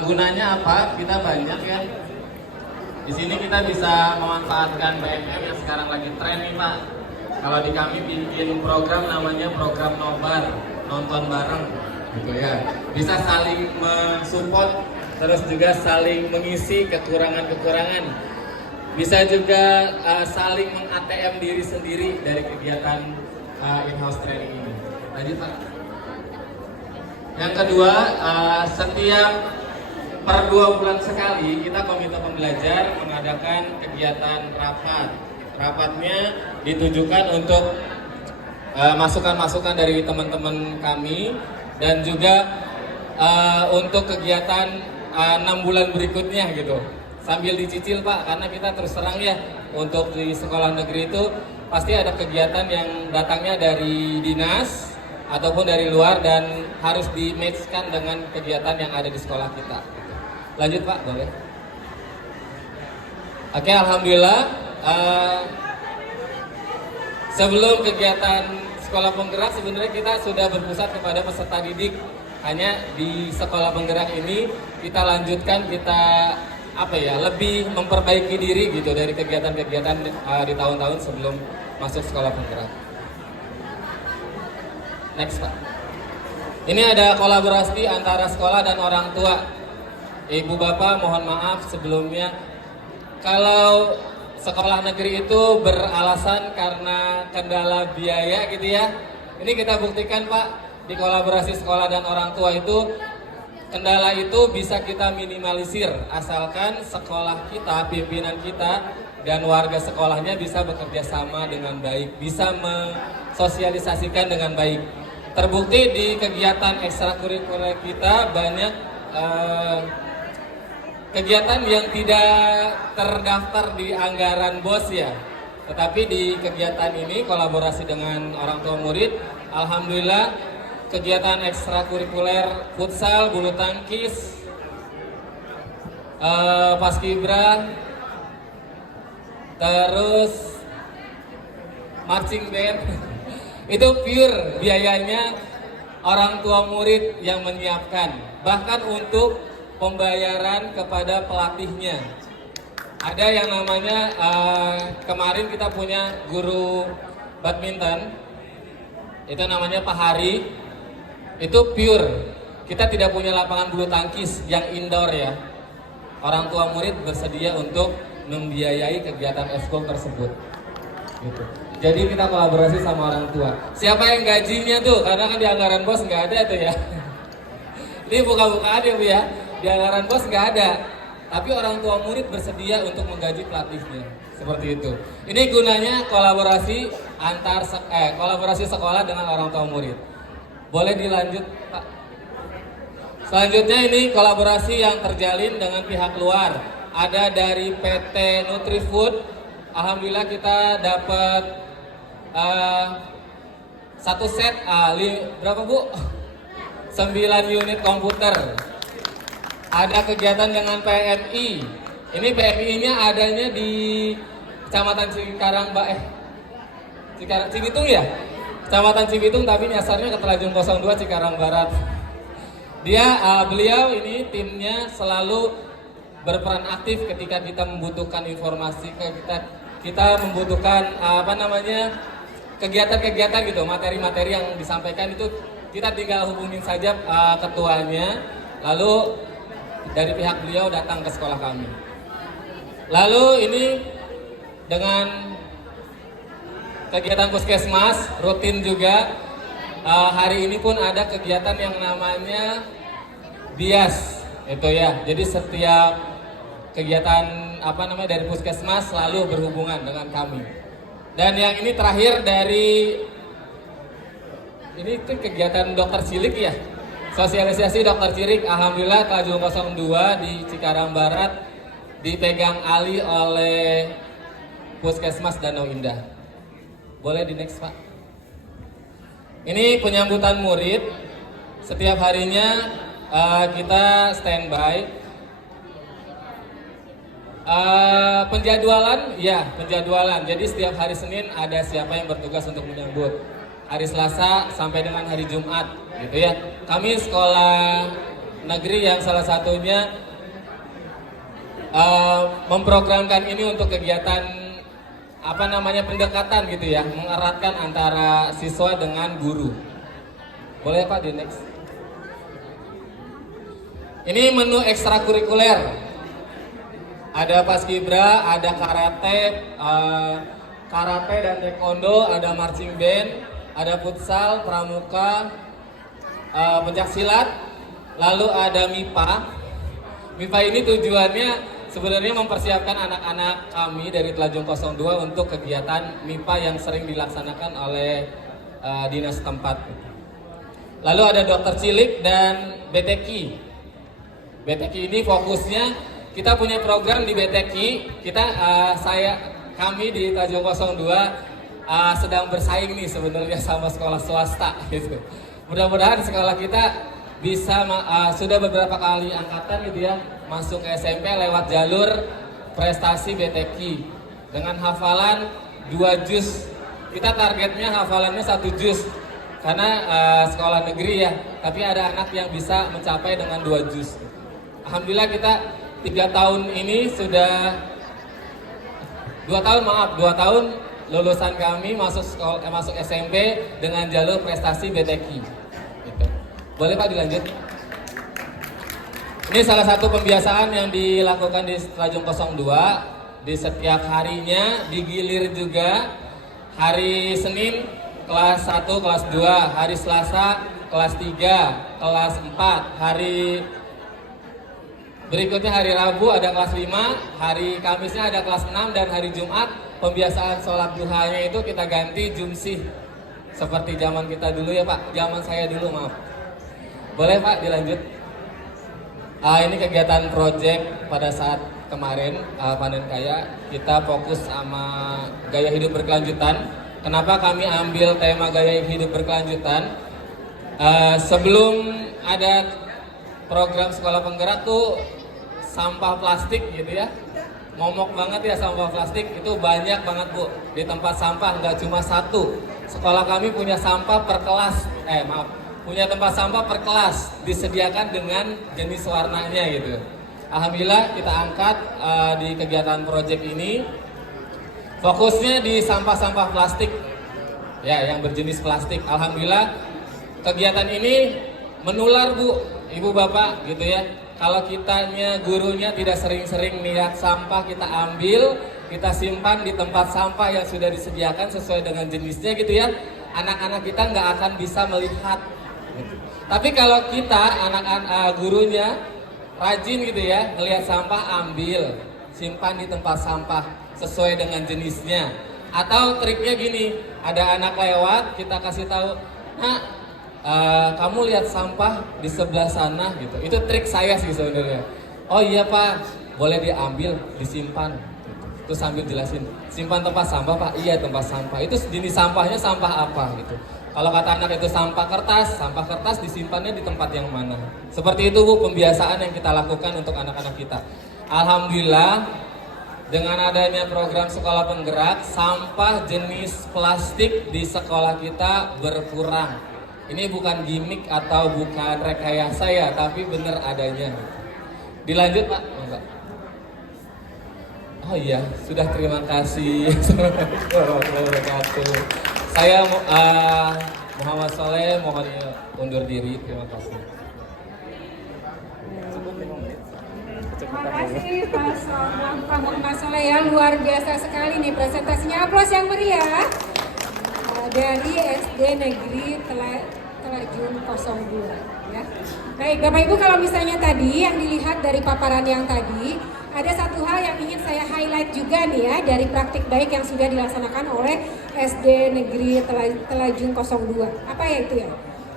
Gunanya apa? Kita banyak, ya. Di sini kita bisa memanfaatkan BMM yang sekarang lagi tren nih, Pak. Kalau di kami bikin program namanya program nobar, nonton bareng, gitu ya. Bisa saling mensupport, terus juga saling mengisi kekurangan-kekurangan. Bisa juga saling meng-ATM diri sendiri dari kegiatan in-house training ini. Lanjut, Pak. Yang kedua, setiap per 2 bulan sekali kita komite pembelajar mengadakan kegiatan rapat. Rapatnya ditujukan untuk masukan-masukan dari teman-teman kami dan juga untuk kegiatan 6 bulan berikutnya, gitu. Sambil dicicil, Pak, karena kita terus terang, ya, untuk di sekolah negeri itu pasti ada kegiatan yang datangnya dari dinas ataupun dari luar dan harus di-match-kan dengan kegiatan yang ada di sekolah kita. Lanjut, Pak, boleh. Oke, alhamdulillah Sebelum kegiatan sekolah penggerak sebenarnya kita sudah berpusat kepada peserta didik. Hanya di sekolah penggerak ini kita lanjutkan, kita lebih memperbaiki diri gitu dari kegiatan-kegiatan di tahun-tahun sebelum masuk sekolah penggerak. Next Pak. Ini ada kolaborasi antara sekolah dan orang tua. Ibu Bapak mohon maaf sebelumnya kalau sekolah negeri itu beralasan karena kendala biaya gitu ya. Ini kita buktikan Pak, di kolaborasi sekolah dan orang tua itu kendala itu bisa kita minimalisir asalkan sekolah kita, pimpinan kita dan warga sekolahnya bisa bekerja sama dengan baik, bisa mensosialisasikan dengan baik. Terbukti di kegiatan ekstrakurikuler kita banyak kegiatan yang tidak terdaftar di anggaran BOS ya. Tetapi di kegiatan ini kolaborasi dengan orang tua murid, alhamdulillah kegiatan ekstrakurikuler futsal, bulu tangkis, paskibra, terus marching band itu pure biayanya orang tua murid yang menyiapkan. Bahkan untuk pembayaran kepada pelatihnya. Ada yang namanya kemarin kita punya guru badminton, itu namanya Pak Hari. Itu pure, kita tidak punya lapangan bulu tangkis yang indoor ya. Orang tua murid bersedia untuk membiayai kegiatan eskul tersebut. Gitu. Jadi kita kolaborasi sama orang tua. Siapa yang gajinya tuh? Karena kan di anggaran BOS nggak ada tuh ya. Ini buka-bukaan ya Bu ya. Di anggaran BOS nggak ada. Tapi orang tua murid bersedia untuk menggaji pelatihnya. Seperti itu. Ini gunanya kolaborasi kolaborasi sekolah dengan orang tua murid. Boleh dilanjut Pak. Selanjutnya ini kolaborasi yang terjalin dengan pihak luar. Ada dari PT Nutrifood. Alhamdulillah kita dapat satu set berapa Bu? 9 unit komputer. Ada kegiatan dengan PMI. Ini PMI-nya adanya di Kecamatan Cibitung ya? Kecamatan Cibitung tapi nyasarnya ke Telajung 02 Cikarang Barat. Beliau ini timnya selalu berperan aktif ketika kita membutuhkan informasi, kita membutuhkan kegiatan-kegiatan gitu, materi-materi yang disampaikan itu kita tinggal hubungin saja ketuanya, lalu dari pihak beliau datang ke sekolah kami. Lalu ini dengan kegiatan puskesmas rutin juga, hari ini pun ada kegiatan yang namanya bias itu ya. Jadi setiap kegiatan dari puskesmas selalu berhubungan dengan kami. Dan yang ini terakhir dari ini tuh kegiatan dokter cilik ya. Sosialisasi dokter cilik, alhamdulillah Telajung 02 di Cikarang Barat dipegang alih oleh Puskesmas Danau Indah. Boleh di next Pak. Ini penyambutan murid. Setiap harinya kita standby. Penjadwalan, jadi setiap hari Senin ada siapa yang bertugas untuk menyambut. Hari Selasa sampai dengan hari Jumat gitu ya. Kami sekolah negeri yang salah satunya memprogramkan ini untuk kegiatan pendekatan gitu ya, mengeratkan antara siswa dengan guru. Boleh Pak di next. Ini menu ekstrakurikuler. Ada paskibra, ada karate dan taekwondo, ada marching band, ada futsal, pramuka, pencaksilat, lalu ada MIPA. MIPA ini tujuannya sebenarnya mempersiapkan anak-anak kami dari Telajung 02 untuk kegiatan MIPA yang sering dilaksanakan oleh dinas tempat. Lalu ada dokter cilik dan BTQ. BTQ ini fokusnya kita punya program di BTQ. Kami di Telajung 02 sedang bersaing nih sebenarnya sama sekolah swasta gitu. Mudah-mudahan sekolah kita bisa sudah beberapa kali angkatan gitu ya masuk ke SMP lewat jalur prestasi BTQ. dengan hafalan 2 juz. Kita targetnya hafalannya 1 juz karena sekolah negeri ya, tapi ada anak yang bisa mencapai dengan 2 juz. Alhamdulillah kita 3 tahun ini sudah 2 tahun lulusan kami masuk SMP dengan jalur prestasi BTQ. Gitu. Boleh Pak dilanjut? Ini salah satu pembiasaan yang dilakukan di Setelajung 02. Di setiap harinya digilir juga. Hari Senin kelas 1, kelas 2, hari Selasa kelas 3, kelas 4, hari berikutnya hari Rabu ada kelas 5, hari Kamisnya ada kelas 6, dan hari Jumat pembiasaan sholat duhanya itu kita ganti jumsih. Seperti zaman kita dulu ya Pak, zaman saya dulu maaf. Boleh Pak dilanjut? Ini kegiatan project pada saat kemarin panen kaya, kita fokus sama gaya hidup berkelanjutan. Kenapa kami ambil tema gaya hidup berkelanjutan? Sebelum ada program sekolah penggerak tuh sampah plastik gitu ya, momok banget ya sampah plastik itu banyak banget Bu. Di tempat sampah nggak cuma satu, sekolah kami punya sampah per kelas, punya tempat sampah per kelas disediakan dengan jenis warnanya gitu. Alhamdulillah kita angkat di kegiatan project ini fokusnya di sampah-sampah plastik ya, yang berjenis plastik. Alhamdulillah kegiatan ini menular Bu, Ibu Bapak gitu ya. Kalau kitanya gurunya tidak sering-sering lihat sampah, kita ambil, kita simpan di tempat sampah yang sudah disediakan sesuai dengan jenisnya gitu ya, anak-anak kita nggak akan bisa melihat gitu. Tapi kalau kita anak-anak gurunya rajin gitu ya, ngelihat sampah ambil, simpan di tempat sampah sesuai dengan jenisnya. Atau triknya gini, ada anak lewat, kita kasih tahu, "Nak, kamu lihat sampah di sebelah sana," gitu. Itu trik saya sih sebenarnya. "Oh iya Pak, boleh diambil, disimpan." Gitu. Terus sambil jelasin, "Simpan tempat sampah Pak." "Iya tempat sampah." "Itu jenis sampahnya sampah apa?" gitu. Kalau kata anak itu sampah kertas disimpannya di tempat yang mana. Seperti itu Bu pembiasaan yang kita lakukan untuk anak-anak kita. Alhamdulillah dengan adanya program sekolah penggerak, sampah jenis plastik di sekolah kita berkurang. Ini bukan gimmick atau bukan rekayasa ya, tapi benar adanya. Dilanjut Pak. Oh iya, sudah terima kasih. Saya Muhammad Soleh mohon undur diri. Terima kasih. Terima kasih Pak Muhammad Soleh ya, luar biasa sekali nih presentasinya. Aplaus yang meriah dari SD Negeri Telajung 02 ya. Baik Bapak Ibu, kalau misalnya tadi yang dilihat dari paparan yang tadi, ada satu hal yang ingin saya highlight juga nih ya dari praktik baik yang sudah dilaksanakan oleh SD Negeri Telajung 02. Apa ya itu ya?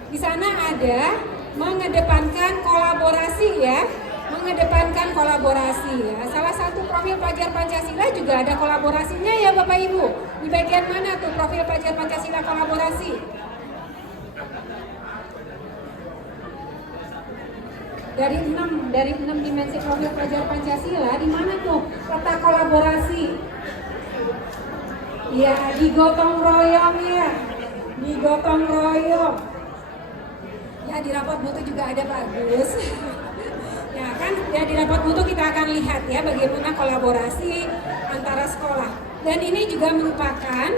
Di sana ada mengedepankan kolaborasi ya, mengedepankan kolaborasi ya. Salah satu profil pelajar Pancasila juga ada kolaborasinya ya Bapak Ibu. Di bagian mana tuh profil pelajar Pancasila kolaborasi? Dari 6 dimensi profil pelajar Pancasila, di mana tuh letak kolaborasi? Ya, di gotong royong ya. Di gotong royong. Ya, di rapot mutu juga ada bagus. Ya kan, ya di rapat mutu kita akan lihat ya bagaimana kolaborasi antara sekolah. Dan ini juga merupakan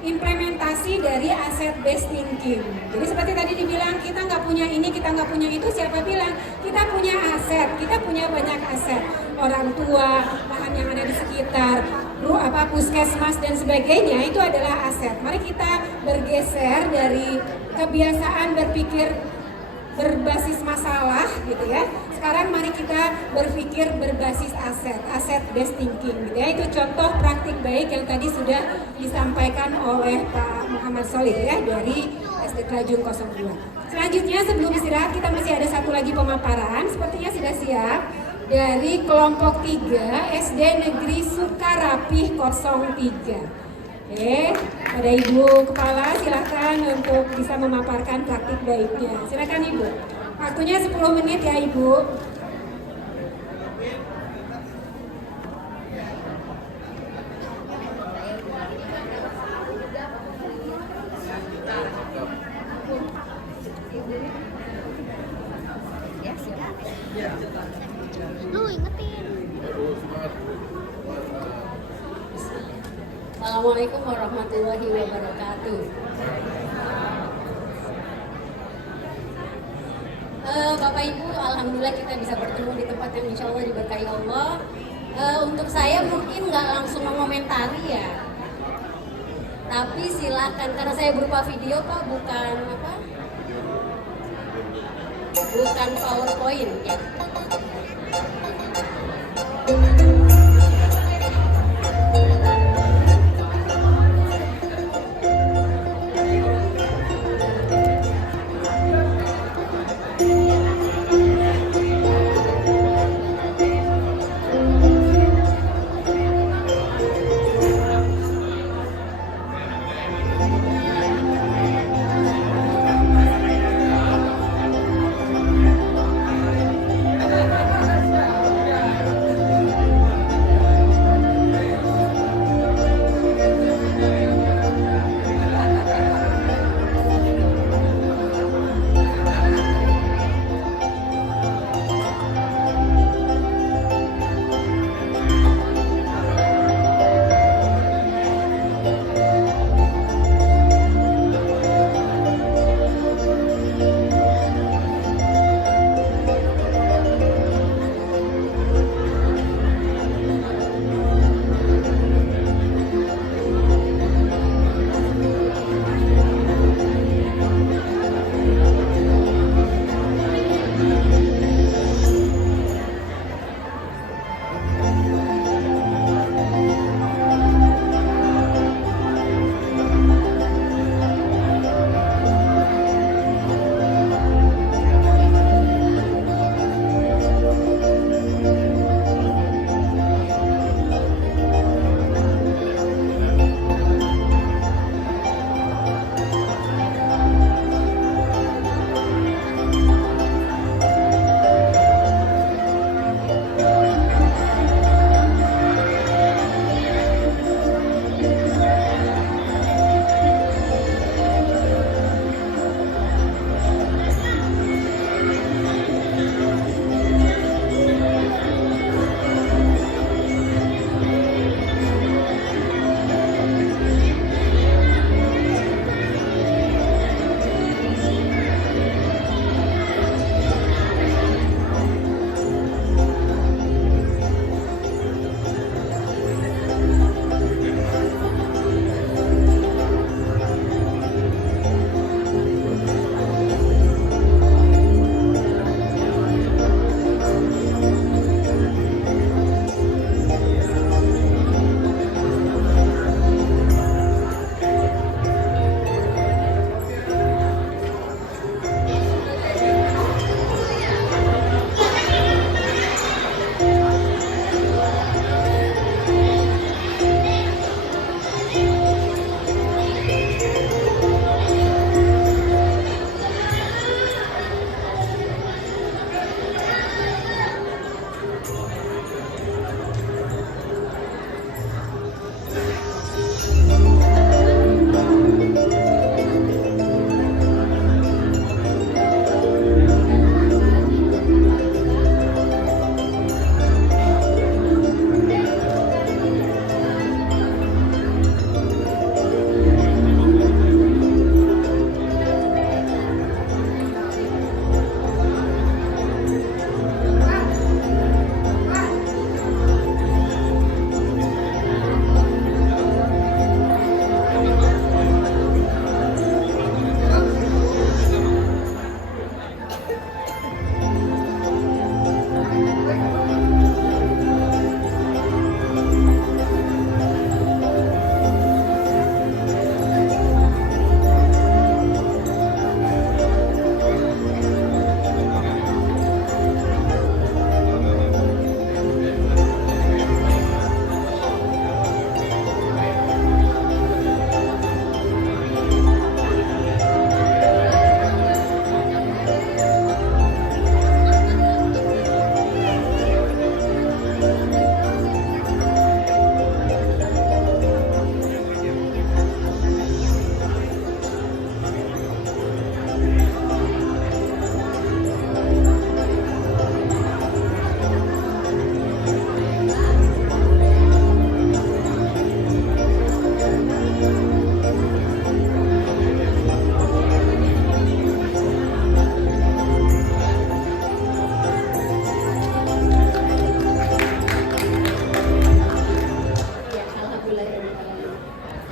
implementasi dari asset based thinking. Jadi seperti tadi dibilang, kita nggak punya ini, kita nggak punya itu. Siapa bilang? Kita punya aset, kita punya banyak aset. Orang tua, lahan yang ada di sekitar, puskesmas dan sebagainya, itu adalah aset. Mari kita bergeser dari kebiasaan berpikir berbasis masalah gitu ya. Sekarang mari kita berpikir berbasis aset based thinking gitu ya. Itu contoh praktik baik yang tadi sudah disampaikan oleh Pak Muhammad Soleh ya dari SD Telajung 02. Selanjutnya sebelum istirahat kita masih ada satu lagi pemaparan, sepertinya sudah siap, dari kelompok 3 SD Negeri Sukarapih 03. Oke, ada Ibu Kepala, silakan untuk bisa memaparkan praktik baiknya. Silakan Ibu. Waktunya 10 menit ya Ibu. Assalamualaikum warahmatullahi wabarakatuh. Bapak Ibu, alhamdulillah kita bisa bertemu di tempat yang insya Allah diberkahi Allah. Untuk saya mungkin nggak langsung mengomentari ya, tapi silakan karena saya berupa video Pak, bukan apa? Bukan PowerPoint ya.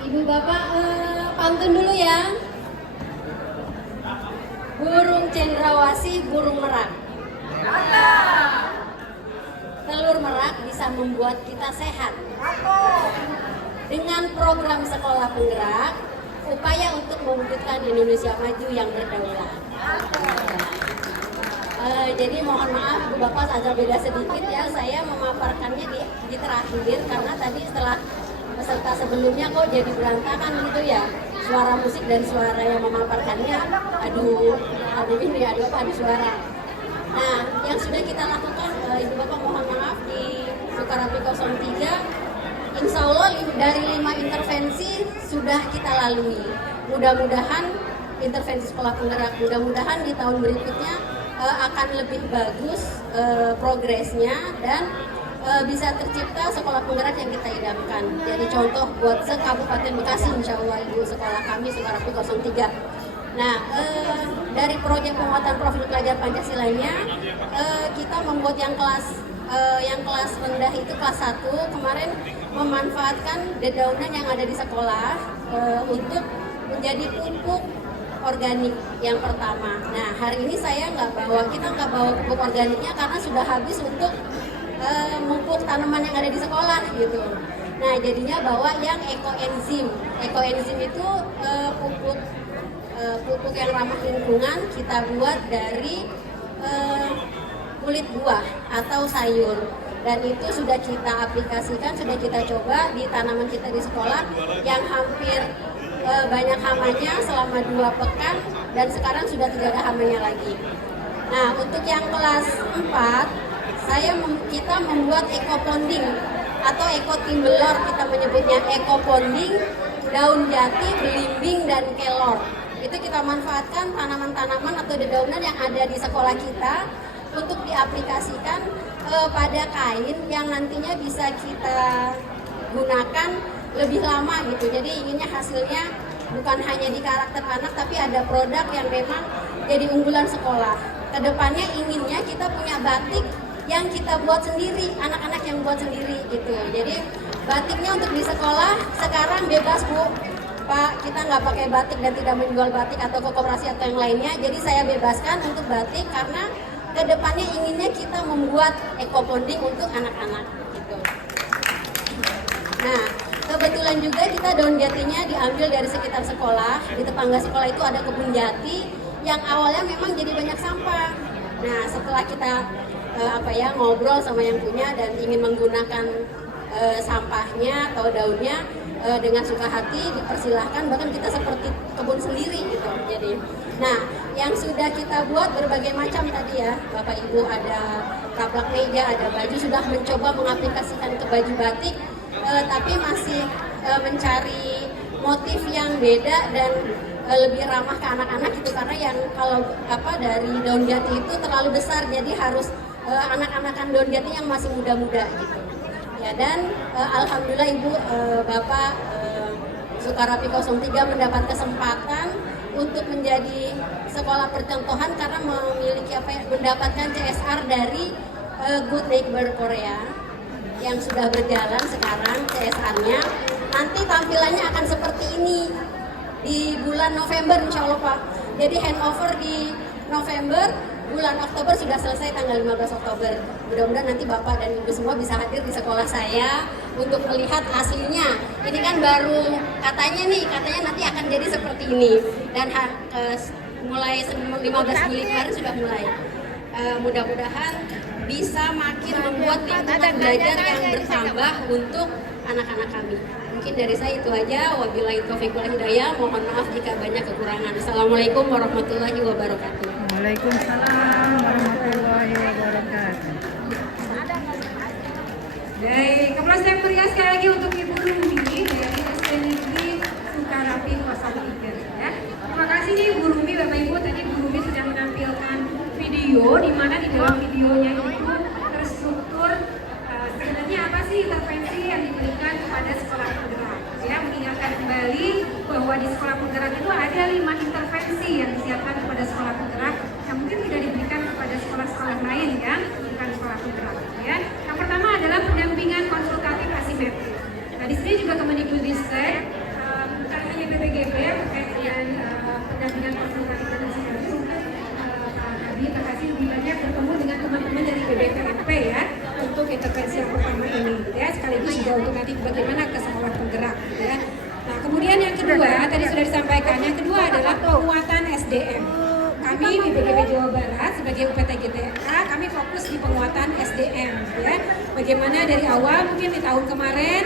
Ibu Bapak pantun dulu ya. Burung cendrawasih, burung merak. Telur merak bisa membuat kita sehat. Dengan program sekolah penggerak, upaya untuk mewujudkan Indonesia maju yang berdaulat. Jadi mohon maaf Bu Bapak agak beda sedikit ya, saya memaparkannya di terakhir karena tadi setelah peserta sebelumnya kok jadi berantakan gitu ya, suara musik dan suara yang memaparkannya aduh suara. Nah, yang sudah kita lakukan Ibu Bapak mohon maaf di Sukarapi 03, insya Allah dari 5 intervensi sudah kita lalui. Mudah-mudahan intervensi sekolah penggerak, mudah-mudahan di tahun berikutnya akan lebih bagus progresnya dan bisa tercipta sekolah penggerak yang kita idamkan. Jadi contoh buat se-Kabupaten Bekasi, insya Allah Ibu, sekolah kami Sukarapi 03. Nah, dari proyek penguatan profil pelajar Pancasilanya, kita membuat yang kelas rendah itu kelas 1 kemarin memanfaatkan dedaunan yang ada di sekolah untuk menjadi pupuk organik yang pertama. Nah, hari ini kita nggak bawa pupuk organiknya karena sudah habis untuk memupuk tanaman yang ada di sekolah gitu. Nah, jadinya bawa yang ekoenzim. Ekoenzim itu pupuk yang ramah lingkungan, kita buat dari kulit buah atau sayur. Dan itu sudah kita aplikasikan, sudah kita coba di tanaman kita di sekolah yang hampir banyak hamanya selama 2 pekan dan sekarang sudah tidak ada hamanya lagi. Nah, untuk yang kelas 4 kita membuat ekoponding atau ekotimbalor, kita menyebutnya ekoponding, daun jati, belimbing dan kelor. Itu kita manfaatkan tanaman-tanaman atau dedaunan yang ada di sekolah kita untuk diaplikasikan pada kain yang nantinya bisa kita gunakan lebih lama gitu. Jadi inginnya hasilnya bukan hanya di karakter anak, tapi ada produk yang memang jadi unggulan sekolah. Kedepannya inginnya kita punya batik yang kita buat sendiri, anak-anak yang buat sendiri gitu. Jadi batiknya untuk di sekolah sekarang bebas Bu, Pak, kita nggak pakai batik dan tidak menjual batik atau ke koperasi atau yang lainnya. Jadi saya bebaskan untuk batik karena kedepannya inginnya kita membuat ekoponding untuk anak-anak gitu. Nah, kebetulan juga kita daun jatinya diambil dari sekitar sekolah. Di tetangga sekolah itu ada kebun jati yang awalnya memang jadi banyak sampah. Nah, setelah kita ngobrol sama yang punya dan ingin menggunakan sampahnya atau daunnya dengan suka hati dipersilahkan, bahkan kita seperti kebun sendiri gitu. Jadi, nah yang sudah kita buat berbagai macam tadi ya Bapak Ibu, ada taplak meja, ada baju, sudah mencoba mengaplikasikan ke baju batik, tapi masih mencari motif yang beda dan lebih ramah ke anak-anak gitu, karena yang kalau dari daun jati itu terlalu besar, jadi harus anak-anakan daun jati yang masih muda-muda gitu. Ya, dan alhamdulillah Ibu Bapak Sukarapi 03 mendapat kesempatan untuk menjadi sekolah percontohan karena memiliki mendapatkan CSR dari Good Neighbor Korea yang sudah berjalan sekarang CSR-nya. Nanti tampilannya akan seperti ini di bulan November insya Allah Pak. Jadi handover di November, bulan Oktober sudah selesai tanggal 15 Oktober. Mudah-mudahan nanti Bapak dan Ibu semua bisa hadir di sekolah saya untuk melihat hasilnya. Ini kan baru katanya nanti akan jadi seperti ini. Dan mulai 15 Juli kemarin sudah mulai. Mudah-mudahan bisa makin membuat lingkungan belajar yang bertambah untuk anak-anak kami. Mungkin dari saya itu aja. Wabillahi taufiq wal hidayah. Mohon maaf jika banyak kekurangan. Assalamualaikum warahmatullahi wabarakatuh. Waalaikumsalam warahmatullahi wabarakatuh. Baik, kelas yang meriah sekali lagi untuk Ibu Rumi dari SD Negeri Sukarapi 03 ya. Terima kasih nih Bu Rumi, Bapak Ibu. Tadi Bu Rumi sudah menampilkan video di mana di dalam videonya itu terstruktur sebenarnya apa sih intervensi yang diberikan kepada sekolah penggerak. Ya, mengingatkan kembali bahwa di sekolah penggerak itu ada 5 intervensi yang disiapkan kepada sekolah penggerak yang mungkin tidak diberikan kepada sekolah-sekolah lain ya, bukan sekolah penggerak ya. Yang pertama adalah pendampingan konsultatif asimetrik. Nah, di sini juga Kemendikbudristek kedua tadi sudah disampaikan. Yang kedua adalah penguatan SDM. Kami di BGP Jawa Barat sebagai UPTGTA kami fokus di penguatan SDM. Ya, bagaimana dari awal mungkin di tahun kemarin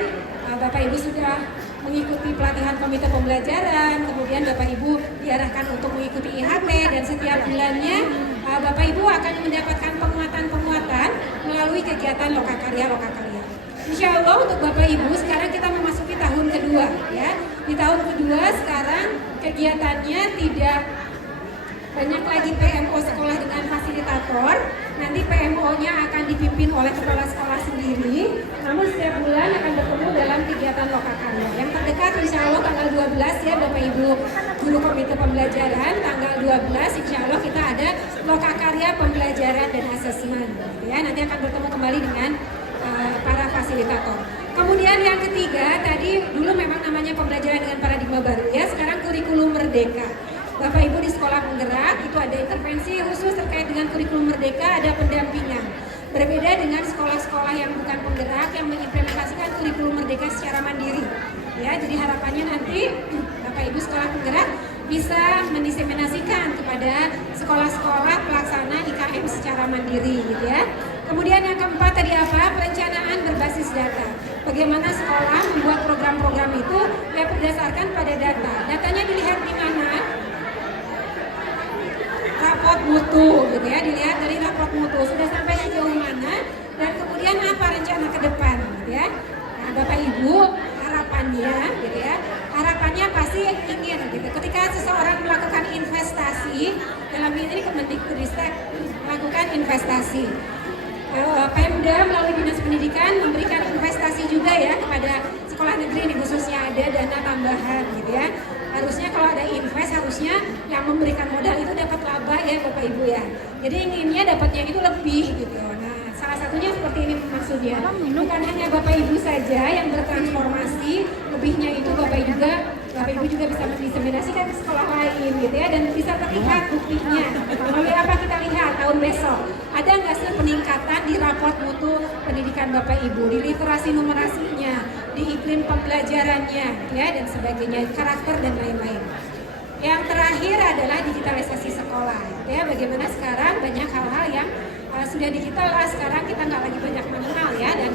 Bapak Ibu sudah mengikuti pelatihan komite pembelajaran, kemudian Bapak Ibu diarahkan untuk mengikuti IHT dan setiap bulannya Bapak Ibu akan mendapatkan penguatan-penguatan melalui kegiatan lokakarya. Insya Allah untuk Bapak Ibu sekarang kita memasuki tahun kedua ya. Di tahun kedua sekarang kegiatannya tidak banyak lagi PMO sekolah dengan fasilitator. Nanti PMO-nya akan dipimpin oleh kepala sekolah sendiri. Namun setiap bulan akan bertemu dalam kegiatan lokakarya. Yang terdekat insya Allah tanggal 12 ya Bapak Ibu guru komite pembelajaran, tanggal 12 insya Allah kita ada lokakarya pembelajaran dan asesmen. Ya, nanti akan bertemu kembali dengan para fasilitator. Kemudian yang ketiga tadi dulu memang namanya pembelajaran dengan paradigma baru ya. Sekarang kurikulum merdeka. Bapak Ibu di sekolah penggerak itu ada intervensi khusus terkait dengan kurikulum merdeka, ada pendampingan. Berbeda dengan sekolah-sekolah yang bukan penggerak yang mengimplementasikan kurikulum merdeka secara mandiri. Ya, jadi harapannya nanti Bapak Ibu sekolah penggerak bisa mendiseminasikan kepada sekolah-sekolah pelaksana IKM secara mandiri gitu ya. Kemudian yang keempat tadi apa? Perencanaan berbasis data. Bagaimana sekolah membuat program-program itu ya berdasarkan pada data. Datanya dilihat di mana? Rapot mutu gitu ya, dilihat dari rapot mutu sudah sampai sejauh mana dan kemudian apa rencana ke depan gitu ya. Nah, Bapak Ibu harapannya gitu ya, harapannya pasti ingin gitu ketika seseorang melakukan investasi, dalam ini Kemendikbudristek melakukan investasi, Pemda melalui Dinas Pendidikan memberikan investasi juga ya kepada sekolah negeri ini, khususnya ada dana tambahan gitu ya. Harusnya kalau ada invest harusnya yang memberikan modal itu dapat laba ya Bapak Ibu ya. Jadi inginnya dapatnya itu lebih gitu. Nah salah satunya seperti ini maksudnya. Bukan hanya Bapak Ibu saja yang bertransformasi, lebihnya itu Bapak Ibu juga bisa mendiseminasikan ke sekolah lain gitu ya. Dan bisa terlihat buktinya. Melalui apa kita lihat tahun besok. Ada nggak sih peningkatan di raport mutu pendidikan Bapak Ibu, di literasi numerasinya, di iklim pembelajarannya ya dan sebagainya, karakter dan lain-lain. Yang terakhir adalah digitalisasi sekolah ya, bagaimana sekarang banyak hal-hal yang sudah digital lah, sekarang kita nggak lagi banyak manual ya, dan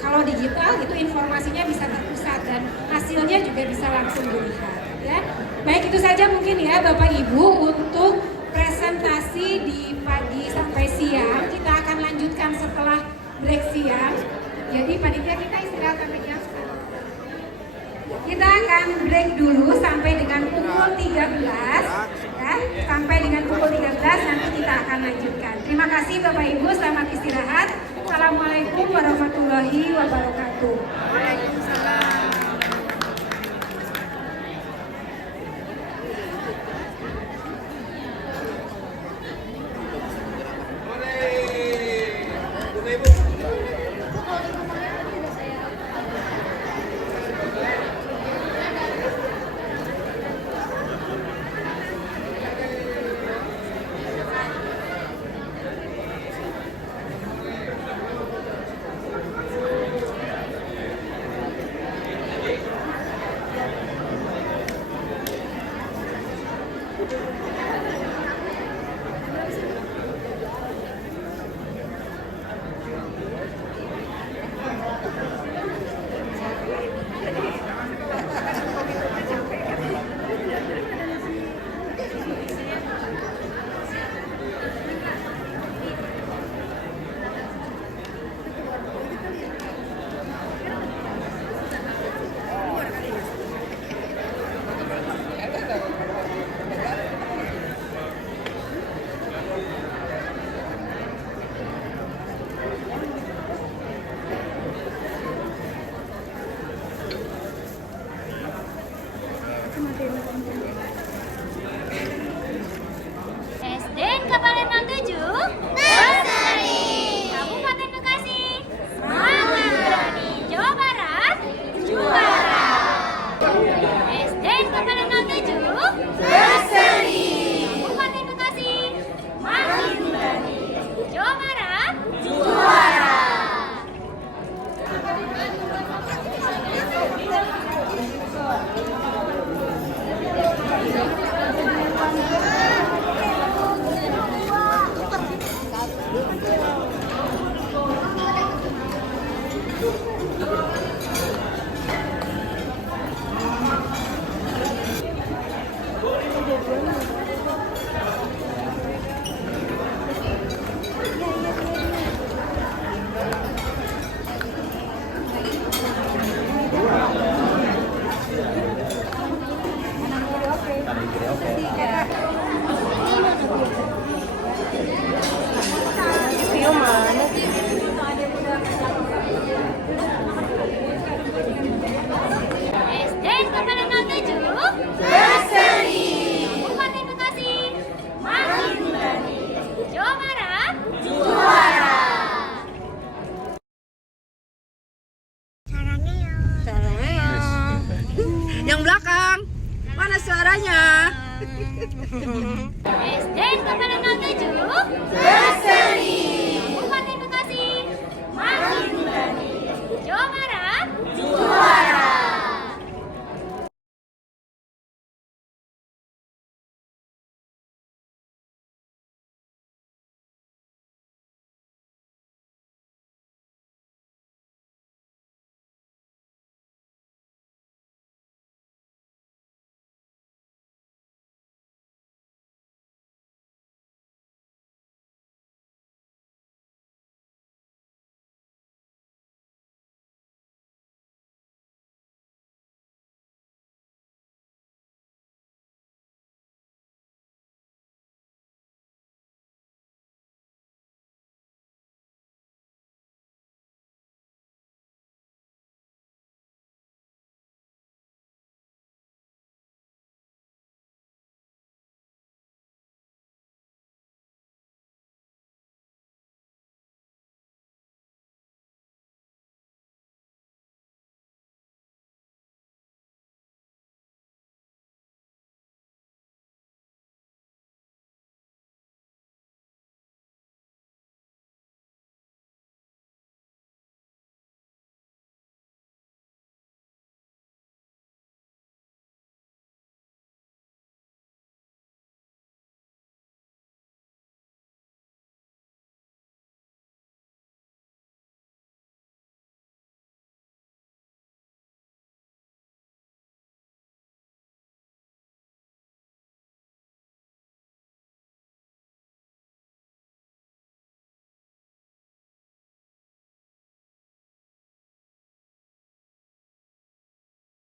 kalau digital itu informasinya bisa terpusat dan hasilnya juga bisa langsung dilihat ya. Baik, itu saja mungkin ya Bapak Ibu untuk presentasi di pagi sampai siang. Kita akan lanjutkan setelah break siang. Jadi panitia kita istirahat sampai jam 1. Kita akan break dulu sampai dengan pukul 13 ya. Sampai dengan pukul 13 nanti kita akan lanjutkan. Terima kasih Bapak Ibu, selamat istirahat. Assalamualaikum warahmatullahi wabarakatuh. Waalaikumsalam. Yang belakang. Mana suaranya? SDN Kebalen 07.